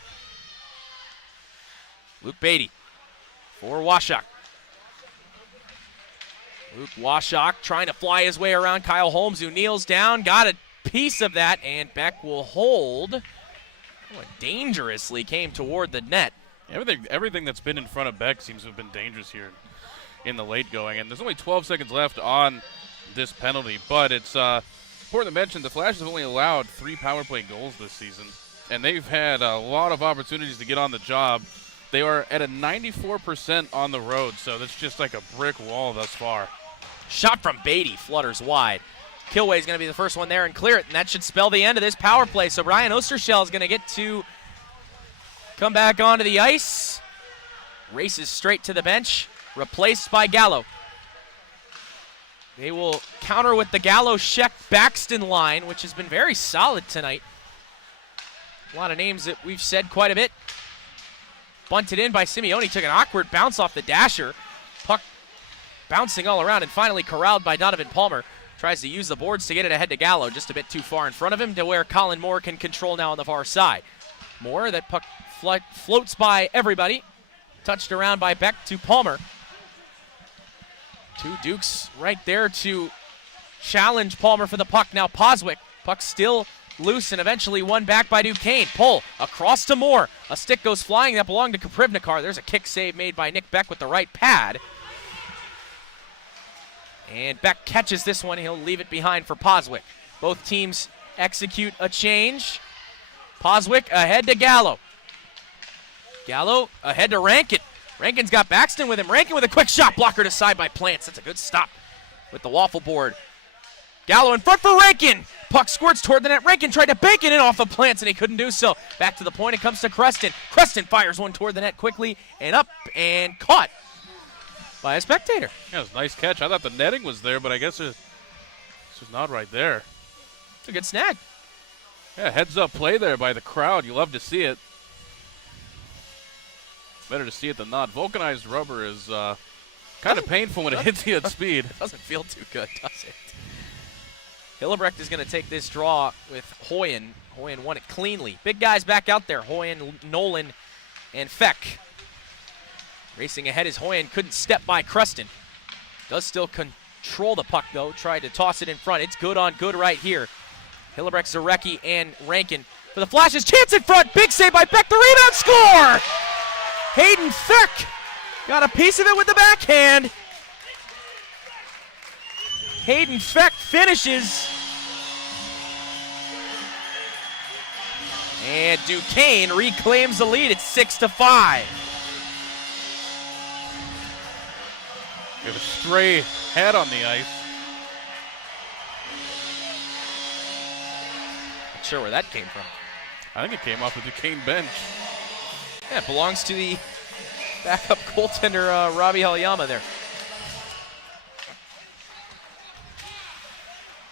Luke Beatty for Washak. Luke Washak trying to fly his way around Kyle Holmes, who kneels down. Got a piece of that, and Beck will hold. Oh, dangerously came toward the net. Everything that's been in front of Beck seems to have been dangerous here in the late going. And there's only 12 seconds left on this penalty, but it's important to mention the Flashes have only allowed 3 power play goals this season, and they've had a lot of opportunities to get on the job. They are at a 94% on the road, so that's just like a brick wall thus far. Shot from Beatty flutters wide. Kilway's going to be the first one there and clear it, and that should spell the end of this power play. So Brian Ostershell is going to get to come back onto the ice. Races straight to the bench, replaced by Gallo. They will counter with the Gallo-Scheck-Baxton line, which has been very solid tonight. A lot of names that we've said quite a bit. Bunted in by Simeone, took an awkward bounce off the dasher. Puck bouncing all around and finally corralled by Donovan Palmer. Tries to use the boards to get it ahead to Gallo, just a bit too far in front of him to where Colin Moore can control now on the far side. Moore, that puck floats by everybody. Touched around by Beck to Palmer. 2 Dukes right there to challenge Palmer for the puck. Now Poswick, puck still loose and eventually won back by Duquesne. Pull across to Moore. A stick goes flying that belonged to Koprivnikar. There's a kick save made by Nick Beck with the right pad. And Beck catches this one. He'll leave it behind for Poswick. Both teams execute a change. Poswick ahead to Gallo. Gallo ahead to Rankin. Rankin's got Baxton with him. Rankin with a quick shot blocker to side by Plants. That's a good stop with the waffle board. Gallo in front for Rankin. Puck squirts toward the net. Rankin tried to bank it in off of Plants, and he couldn't do so. Back to the point. It comes to Creston. Creston fires one toward the net quickly and up and caught by a spectator. Yeah, it was a nice catch. I thought the netting was there, but I guess it's just not right there. It's a good snag. Yeah, heads up play there by the crowd. You love to see it. Better to see it than not. Vulcanized rubber is kind of painful when it hits you at speed. It doesn't feel too good, does it? Hillebrecht is going to take this draw with Hoyen. Hoyen won it cleanly. Big guys back out there. Hoyen, Nolan, and Feck. Racing ahead as Hoyen couldn't step by Creston. Does still control the puck, though. Tried to toss it in front. It's good on good right here. Hillebrecht, Zarecki, and Rankin for the Flashes. Chance in front. Big save by Beck. The rebound score! Hayden Feck got a piece of it with the backhand. Hayden Feck finishes. And Duquesne reclaims the lead. It's 6-5. We have a stray head on the ice. Not sure where that came from. I think it came off the Duquesne bench. Yeah, it belongs to the backup goaltender, Robbie Halyama there.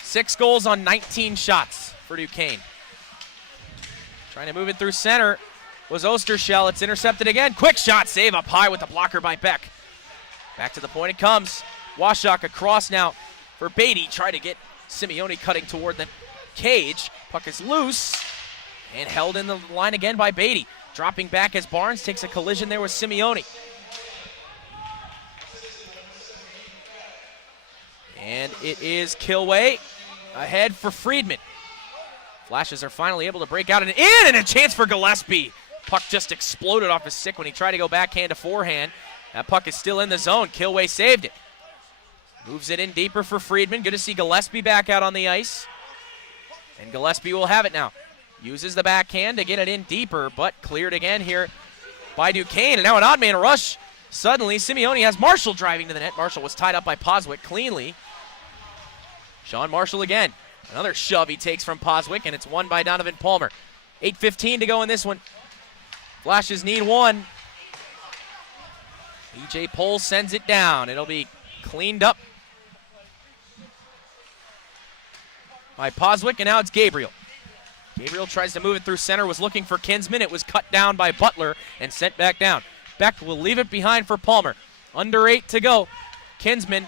6 goals on 19 shots for Duquesne. Trying to move it through center was Ostershell. It's intercepted again. Quick shot save up high with the blocker by Beck. Back to the point it comes. Washak across now for Beatty. Try to get Simeone cutting toward the cage. Puck is loose and held in the line again by Beatty. Dropping back as Barnes takes a collision there with Simeone. And it is Kilway ahead for Friedman. Flashes are finally able to break out and in, and a chance for Gillespie. Puck just exploded off his stick when he tried to go backhand to forehand. That puck is still in the zone. Kilway saved it. Moves it in deeper for Friedman. Good to see Gillespie back out on the ice. And Gillespie will have it now. Uses the backhand to get it in deeper, but cleared again here by Duquesne. And now an odd man rush. Suddenly, Simeone has Marshall driving to the net. Marshall was tied up by Poswick cleanly. Sean Marshall again. Another shove he takes from Poswick, and it's won by Donovan Palmer. 8:15 to go in this one. Flashes need one. EJ Pohl sends it down. It'll be cleaned up by Poswick, and now it's Gabriel. Gabriel tries to move it through center, was looking for Kinsman. It was cut down by Butler and sent back down. Beck will leave it behind for Palmer. Under 8 to go. Kinsman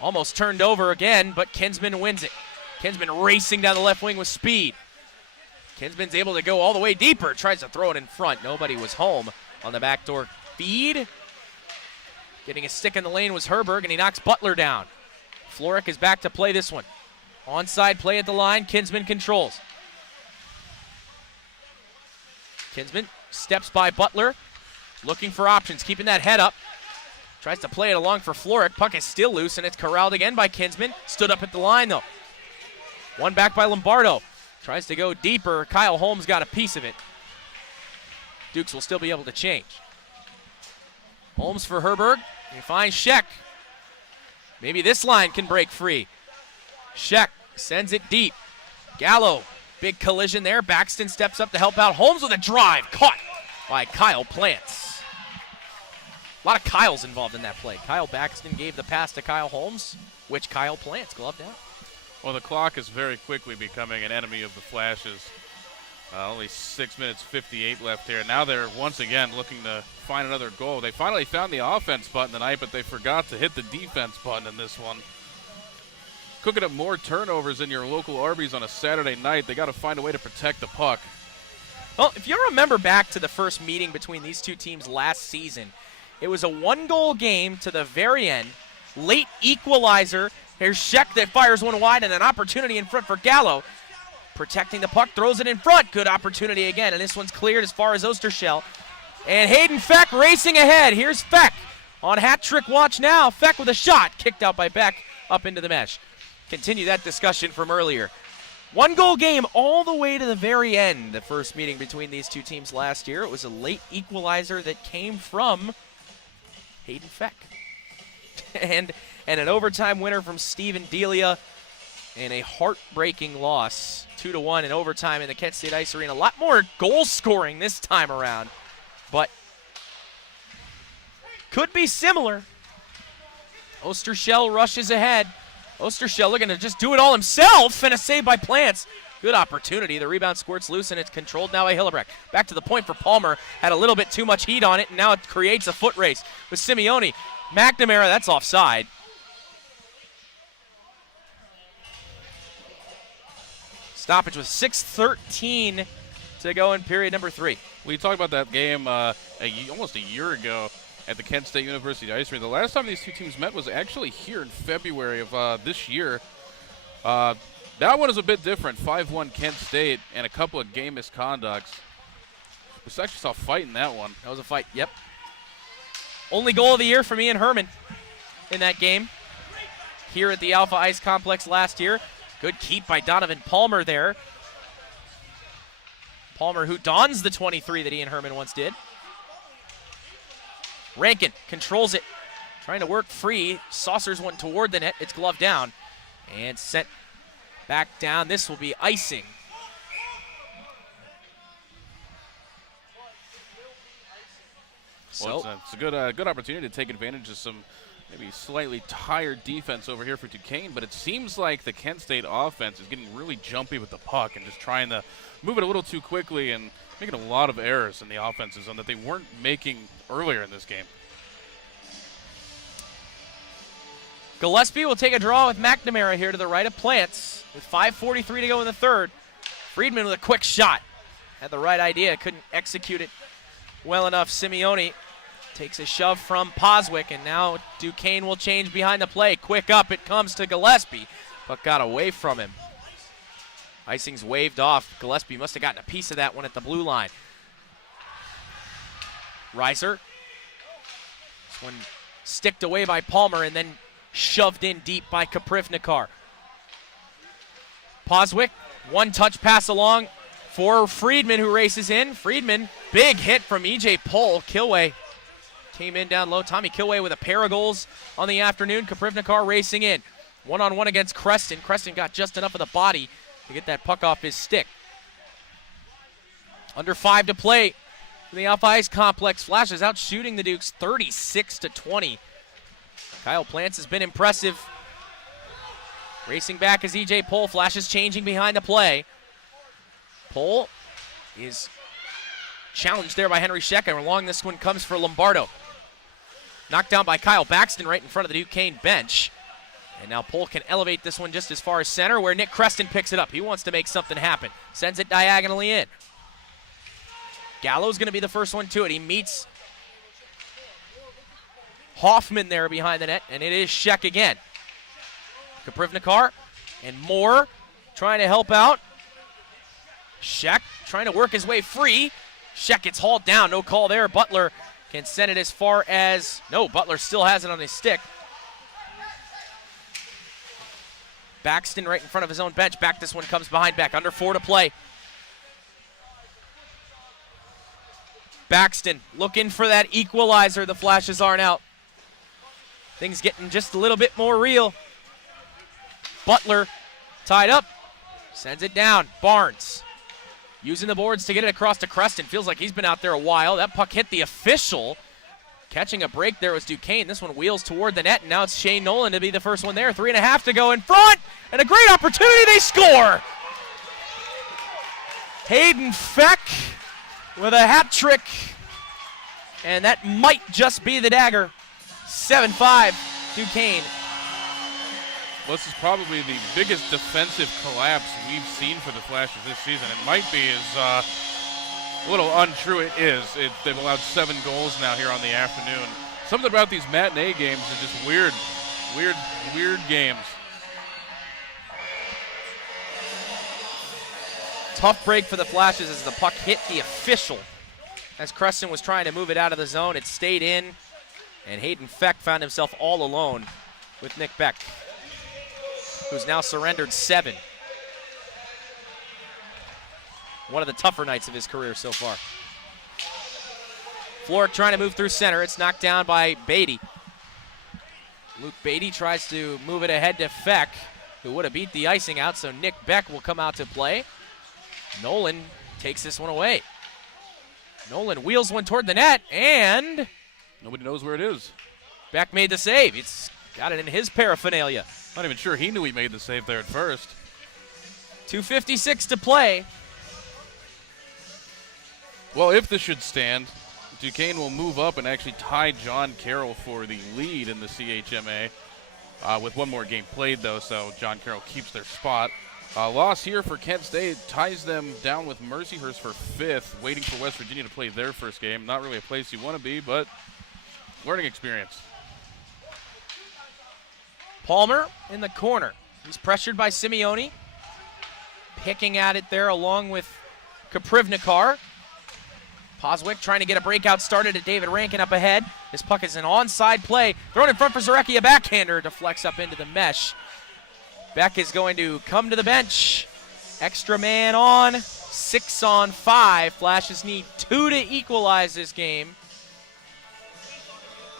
almost turned over again, but Kinsman wins it. Kinsman racing down the left wing with speed. Kinsman's able to go all the way deeper. Tries to throw it in front. Nobody was home on the backdoor feed. Getting a stick in the lane was Herberg, and he knocks Butler down. Floric is back to play this one. Onside play at the line. Kinsman controls. Kinsman steps by Butler, looking for options, keeping that head up. Tries to play it along for Floric. Puck is still loose, and it's corralled again by Kinsman. Stood up at the line, though. One back by Lombardo. Tries to go deeper. Kyle Holmes got a piece of it. Dukes will still be able to change. Holmes for Herberg. He finds Sheck. Maybe this line can break free. Sheck sends it deep. Gallo, big collision there. Baxton steps up to help out. Holmes with a drive. Caught by Kyle Plants. A lot of Kyles involved in that play. Kyle Baxton gave the pass to Kyle Holmes, which Kyle Plants gloved out. Well, the clock is very quickly becoming an enemy of the Flashes. Only 6 minutes 58 left here. Now they're once again looking to find another goal. They finally found the offense button tonight, but they forgot to hit the defense button in this one. Cooking up more turnovers in your local Arby's on a Saturday night. They got to find a way to protect the puck. Well, if you remember back to the first meeting between these two teams last season, it was a 1-goal game to the very end. Late equalizer. Here's Sheck that fires one wide and an opportunity in front for Gallo. protecting the puck, throws it in front. Good opportunity again, and this one's cleared as far as Osterschell. And Hayden Feck racing ahead. Here's Feck on hat trick watch now. Feck with a shot, kicked out by Beck up into the mesh. Continue that discussion from earlier. 1-goal game all the way to the very end. The first meeting between these two teams last year. It was a late equalizer that came from Hayden Feck. and an overtime winner from Steven Delia. And a heartbreaking loss, 2-1 in overtime in the Kent State Ice Arena. A lot more goal scoring this time around, but could be similar. Osterschell rushes ahead. Osterschell looking to just do it all himself, and a save by Plants. Good opportunity. The rebound squirts loose, and it's controlled now by Hillebrecht. Back to the point for Palmer. Had a little bit too much heat on it, and now it creates a foot race with Simeone. McNamara, that's offside. Stoppage with 6:13 to go in period number 3. We talked about that game almost a year ago at the Kent State University Ice Arena. The last time these two teams met was actually here in February of this year. That one is a bit different. 5-1 Kent State and a couple of game misconducts. We actually saw a fight in that one. That was a fight, yep. Only goal of the year for Ian Herman in that game here at the Alpha Ice Complex last year. Good keep by Donovan Palmer there. Palmer, who dons the 23 that Ian Herman once did. Rankin controls it, trying to work free. Saucers one toward the net. It's gloved down and sent back down. This will be icing. Well, it's a good opportunity to take advantage of some maybe slightly tired defense over here for Duquesne, but it seems like the Kent State offense is getting really jumpy with the puck and just trying to move it a little too quickly and making a lot of errors in the offensive zone that they weren't making earlier in this game. Gillespie will take a draw with McNamara here to the right of Plants with 5:43 to go in the third. Friedman with a quick shot. Had the right idea, couldn't execute it well enough. Simeone takes a shove from Poswick, and now Duquesne will change behind the play. Quick up, it comes to Gillespie, but got away from him. Icing's waved off. Gillespie must have gotten a piece of that one at the blue line. Reiser. This one sticked away by Palmer and then shoved in deep by Kaprivnikar. Poswick, one-touch pass along for Friedman, who races in. Friedman, big hit from E.J. Pohl. Kilway came in down low. Tommy Kilway with a pair of goals on the afternoon. Kaprivnikar racing in. One-on-one against Creston. Creston got just enough of the body to get that puck off his stick. Under 5 to play in the Alpha Ice Complex. Flashes out shooting the Dukes 36-20. Kyle Plants has been impressive. Racing back as E.J. Pohl. Flashes changing behind the play. Pohl is challenged there by Henry Scheck, and along this one comes for Lombardo. Knocked down by Kyle Baxton right in front of the Duquesne bench. And now Pohl can elevate this one just as far as center, where Nick Creston picks it up. He wants to make something happen. Sends it diagonally in. Gallo's going to be the first one to it. He meets Hoffman there behind the net, and it is Scheck again. Kaprivnikar and Moore trying to help out. Scheck trying to work his way free. Scheck gets hauled down. No call there. Butler can send it as far as... No, Butler still has it on his stick. Baxton right in front of his own bench. Back, this one comes behind Beck. Under 4 to play. Baxton looking for that equalizer. The Flashes aren't out. Things getting just a little bit more real. Butler tied up. Sends it down. Barnes using the boards to get it across to Creston. Feels like he's been out there a while. That puck hit the official. Catching a break there was Duquesne. This one wheels toward the net, and now it's Shane Nolan to be the first one there. 3.5 to go in front, and a great opportunity. They score! Hayden Feck with a hat trick, and that might just be the dagger. 7-5, Duquesne. Well, this is probably the biggest defensive collapse we've seen for the Flashes this season. It might be as a little untrue it is. They've allowed 7 goals now here on the afternoon. Something about these matinee games are just weird games. Tough break for the Flashes as the puck hit the official. As Creston was trying to move it out of the zone, it stayed in, and Hayden Feck found himself all alone with Nick Beck, who's now surrendered 7. One of the tougher nights of his career so far. Floric trying to move through center. It's knocked down by Beatty. Luke Beatty tries to move it ahead to Feck, who would have beat the icing out, so Nick Beck will come out to play. Nolan takes this one away. Nolan wheels one toward the net, and nobody knows where it is. Beck made the save. It's got it in his paraphernalia. Not even sure he knew he made the save there at first. 2:56 to play. Well, if this should stand, Duquesne will move up and actually tie John Carroll for the lead in the CHMA. With one more game played, though, so John Carroll keeps their spot. Loss here for Kent State ties them down with Mercyhurst for 5th, waiting for West Virginia to play their first game. Not really a place you want to be, but learning experience. Palmer in the corner. He's pressured by Simeone. Picking at it there along with Kaprivnikar. Poswick trying to get a breakout started at David Rankin up ahead. This puck is an onside play. Thrown in front for Zarecki, a backhander. Deflects up into the mesh. Beck is going to come to the bench. Extra man on. 6 on 5. Flashes need 2 to equalize this game.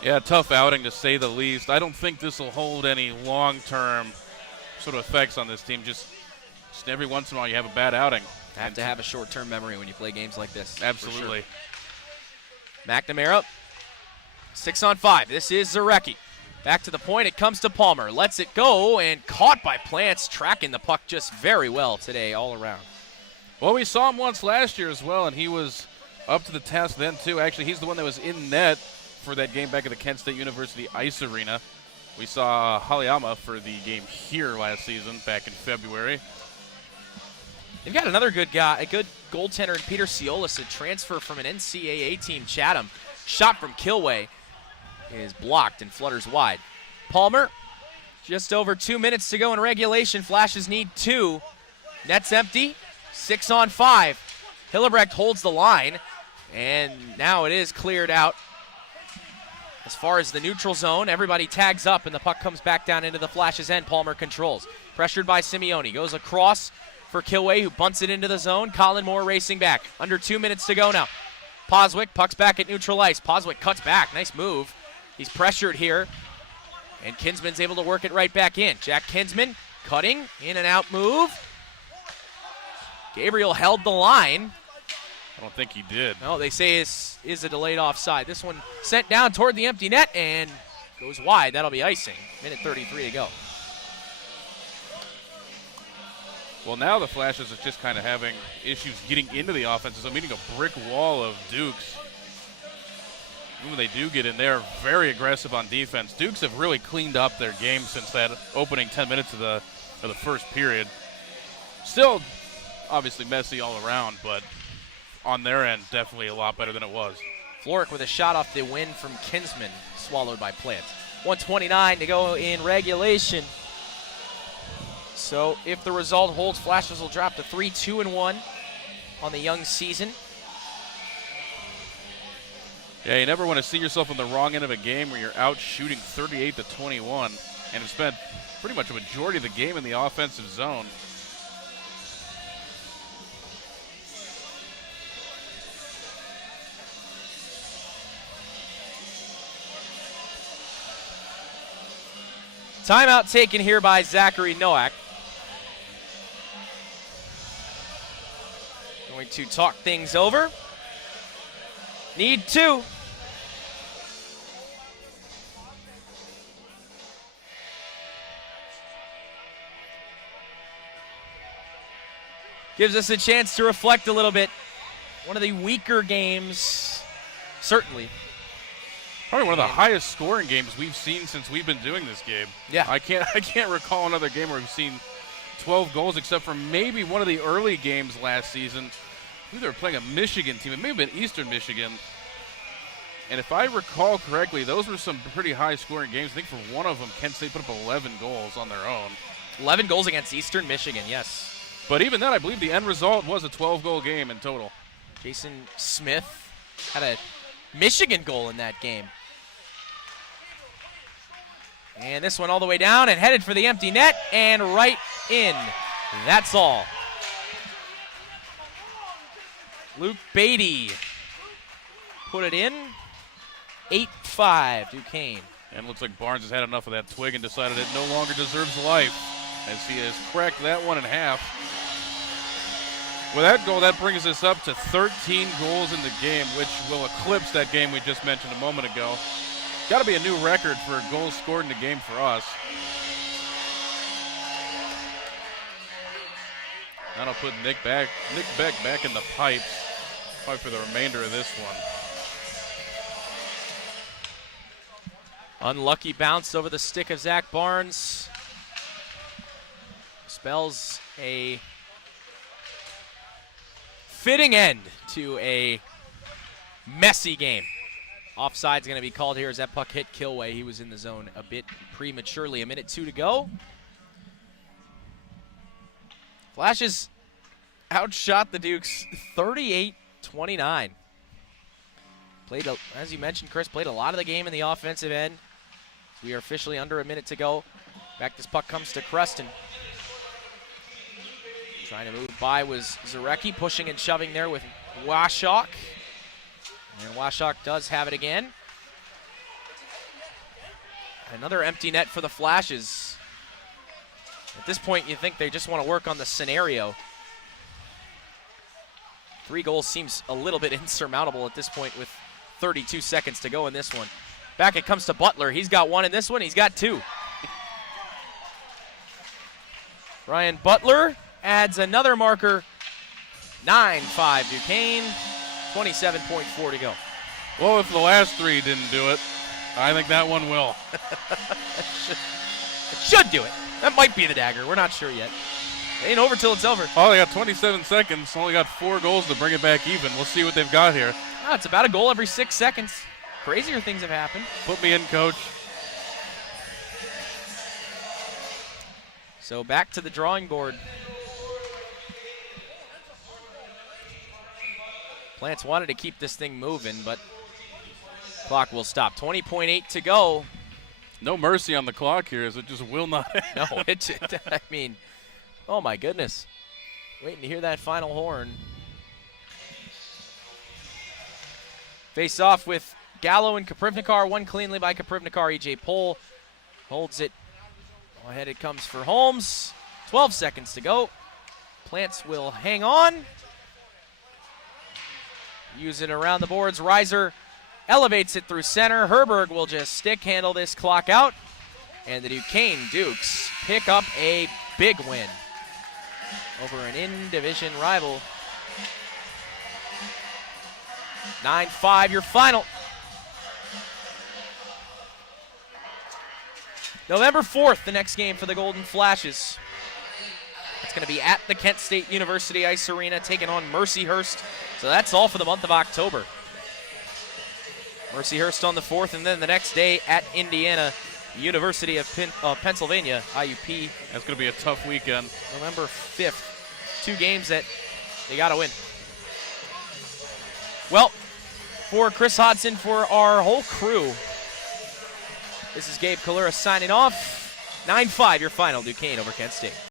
Yeah, tough outing to say the least. I don't think this will hold any long-term sort of effects on this team. Just every once in a while you have a bad outing. Have to have a short-term memory when you play games like this. Absolutely. Sure. McNamara, 6 on 5. This is Zarecki. Back to the point, it comes to Palmer. Lets it go, and caught by Plants, tracking the puck just very well today all around. Well, we saw him once last year as well, and he was up to the task then, too. Actually, he's the one that was in net for that game back at the Kent State University Ice Arena. We saw Haliyama for the game here last season, back in February. They've got another good guy, a good goaltender in Peter Ciolis, a transfer from an NCAA team, Chatham. Shot from Kilway is blocked and flutters wide. Palmer, just over 2 minutes to go in regulation. Flashes need 2. Net's empty, 6 on 5. Hillebrecht holds the line, and now it is cleared out. As far as the neutral zone, everybody tags up, and the puck comes back down into the Flash's end. Palmer controls. Pressured by Simeone. Goes across for Kilway, who bunts it into the zone. Colin Moore racing back. Under 2 minutes to go now. Poswick, puck's back at neutral ice. Poswick cuts back. Nice move. He's pressured here, and Kinsman's able to work it right back in. Jack Kinsman cutting, in and out move. Gabriel held the line. I don't think he did. No, they say is a delayed offside. This one sent down toward the empty net and goes wide. That'll be icing. Minute 33 to go. Well, now the Flashes are just kind of having issues getting into the offense. So meeting a brick wall of Dukes. When they do get in there, very aggressive on defense. Dukes have really cleaned up their game since that opening 10 minutes of the first period. Still, obviously messy all around, but on their end, definitely a lot better than it was. Floric with a shot off the win from Kinsman, swallowed by Plant. 1:29 to go in regulation. So if the result holds, Flashes will drop to 3-2-1 on the young season. Yeah, you never want to see yourself on the wrong end of a game where you're out shooting 38-21 and have spent pretty much a majority of the game in the offensive zone. Timeout taken here by Zachary Nowak. Going to talk things over. Need 2. Gives us a chance to reflect a little bit. One of the weaker games, certainly. Probably one of the highest scoring games we've seen since we've been doing this game. Yeah. I can't recall another game where we've seen 12 goals except for maybe one of the early games last season. I think they were playing a Michigan team. It may have been Eastern Michigan. And if I recall correctly, those were some pretty high scoring games. I think for one of them, Kent State put up 11 goals on their own. 11 goals against Eastern Michigan, yes. But even then, I believe the end result was a 12-goal game in total. Jason Smith had a Michigan goal in that game. And this one all the way down and headed for the empty net and right in. That's all. Luke Beatty put it in. 8-5 Duquesne. And looks like Barnes has had enough of that twig and decided it no longer deserves life, as he has cracked that one in half. With that goal, that brings us up to 13 goals in the game, which will eclipse that game we just mentioned a moment ago. Got to be a new record for goals scored in a game for us. That'll put Nick Beck back in the pipes, probably for the remainder of this one. Unlucky bounce over the stick of Zach Barnes. Spells a fitting end to a messy game. Offside's going to be called here as that puck hit Kilway. He was in the zone a bit prematurely. 1:02 to go. Flashes outshot the Dukes 38-29. Played, as you mentioned, Chris, played a lot of the game in the offensive end. We are officially under a minute to go. Back this puck comes to Creston. Trying to move by was Zarecki, pushing and shoving there with Washok. And Washok does have it again. Another empty net for the Flashes. At this point, you think they just want to work on the scenario. 3 goals seems a little bit insurmountable at this point with 32 seconds to go in this one. Back it comes to Butler. He's got 1 in this one. He's got 2. Ryan Butler adds another marker. 9-5 Duquesne. 27.4 to go. Well, if the last 3 didn't do it, I think that one will. It should do it. That might be the dagger. We're not sure yet. It ain't over till it's over. Oh, they got 27 seconds. Only got 4 goals to bring it back even. We'll see what they've got here. Oh, it's about a goal every 6 seconds. Crazier things have happened. Put me in, coach. So back to the drawing board. Plants wanted to keep this thing moving, but clock will stop. 20.8 to go. No mercy on the clock here, as it just will not No, I mean, oh my goodness. Waiting to hear that final horn. Face off with Gallo and Kaprivnikar. 1 cleanly by Kaprivnikar. EJ Pohl holds it. Ahead it comes for Holmes. 12 seconds to go. Plants will hang on. Use it around the boards. Reiser elevates it through center. Herberg will just stick handle this clock out. And the Duquesne Dukes pick up a big win over an in-division rival. 9-5 your final. November 4th, the next game for the Golden Flashes. It's going to be at the Kent State University Ice Arena, taking on Mercyhurst. So that's all for the month of October. Mercyhurst on the 4th, and then the next day at Indiana, University of Pennsylvania, IUP. That's going to be a tough weekend. November 5th. 2 games that they got to win. Well, for Chris Hodson, for our whole crew, this is Gabe Kalura signing off. 9-5 your final, Duquesne over Kent State.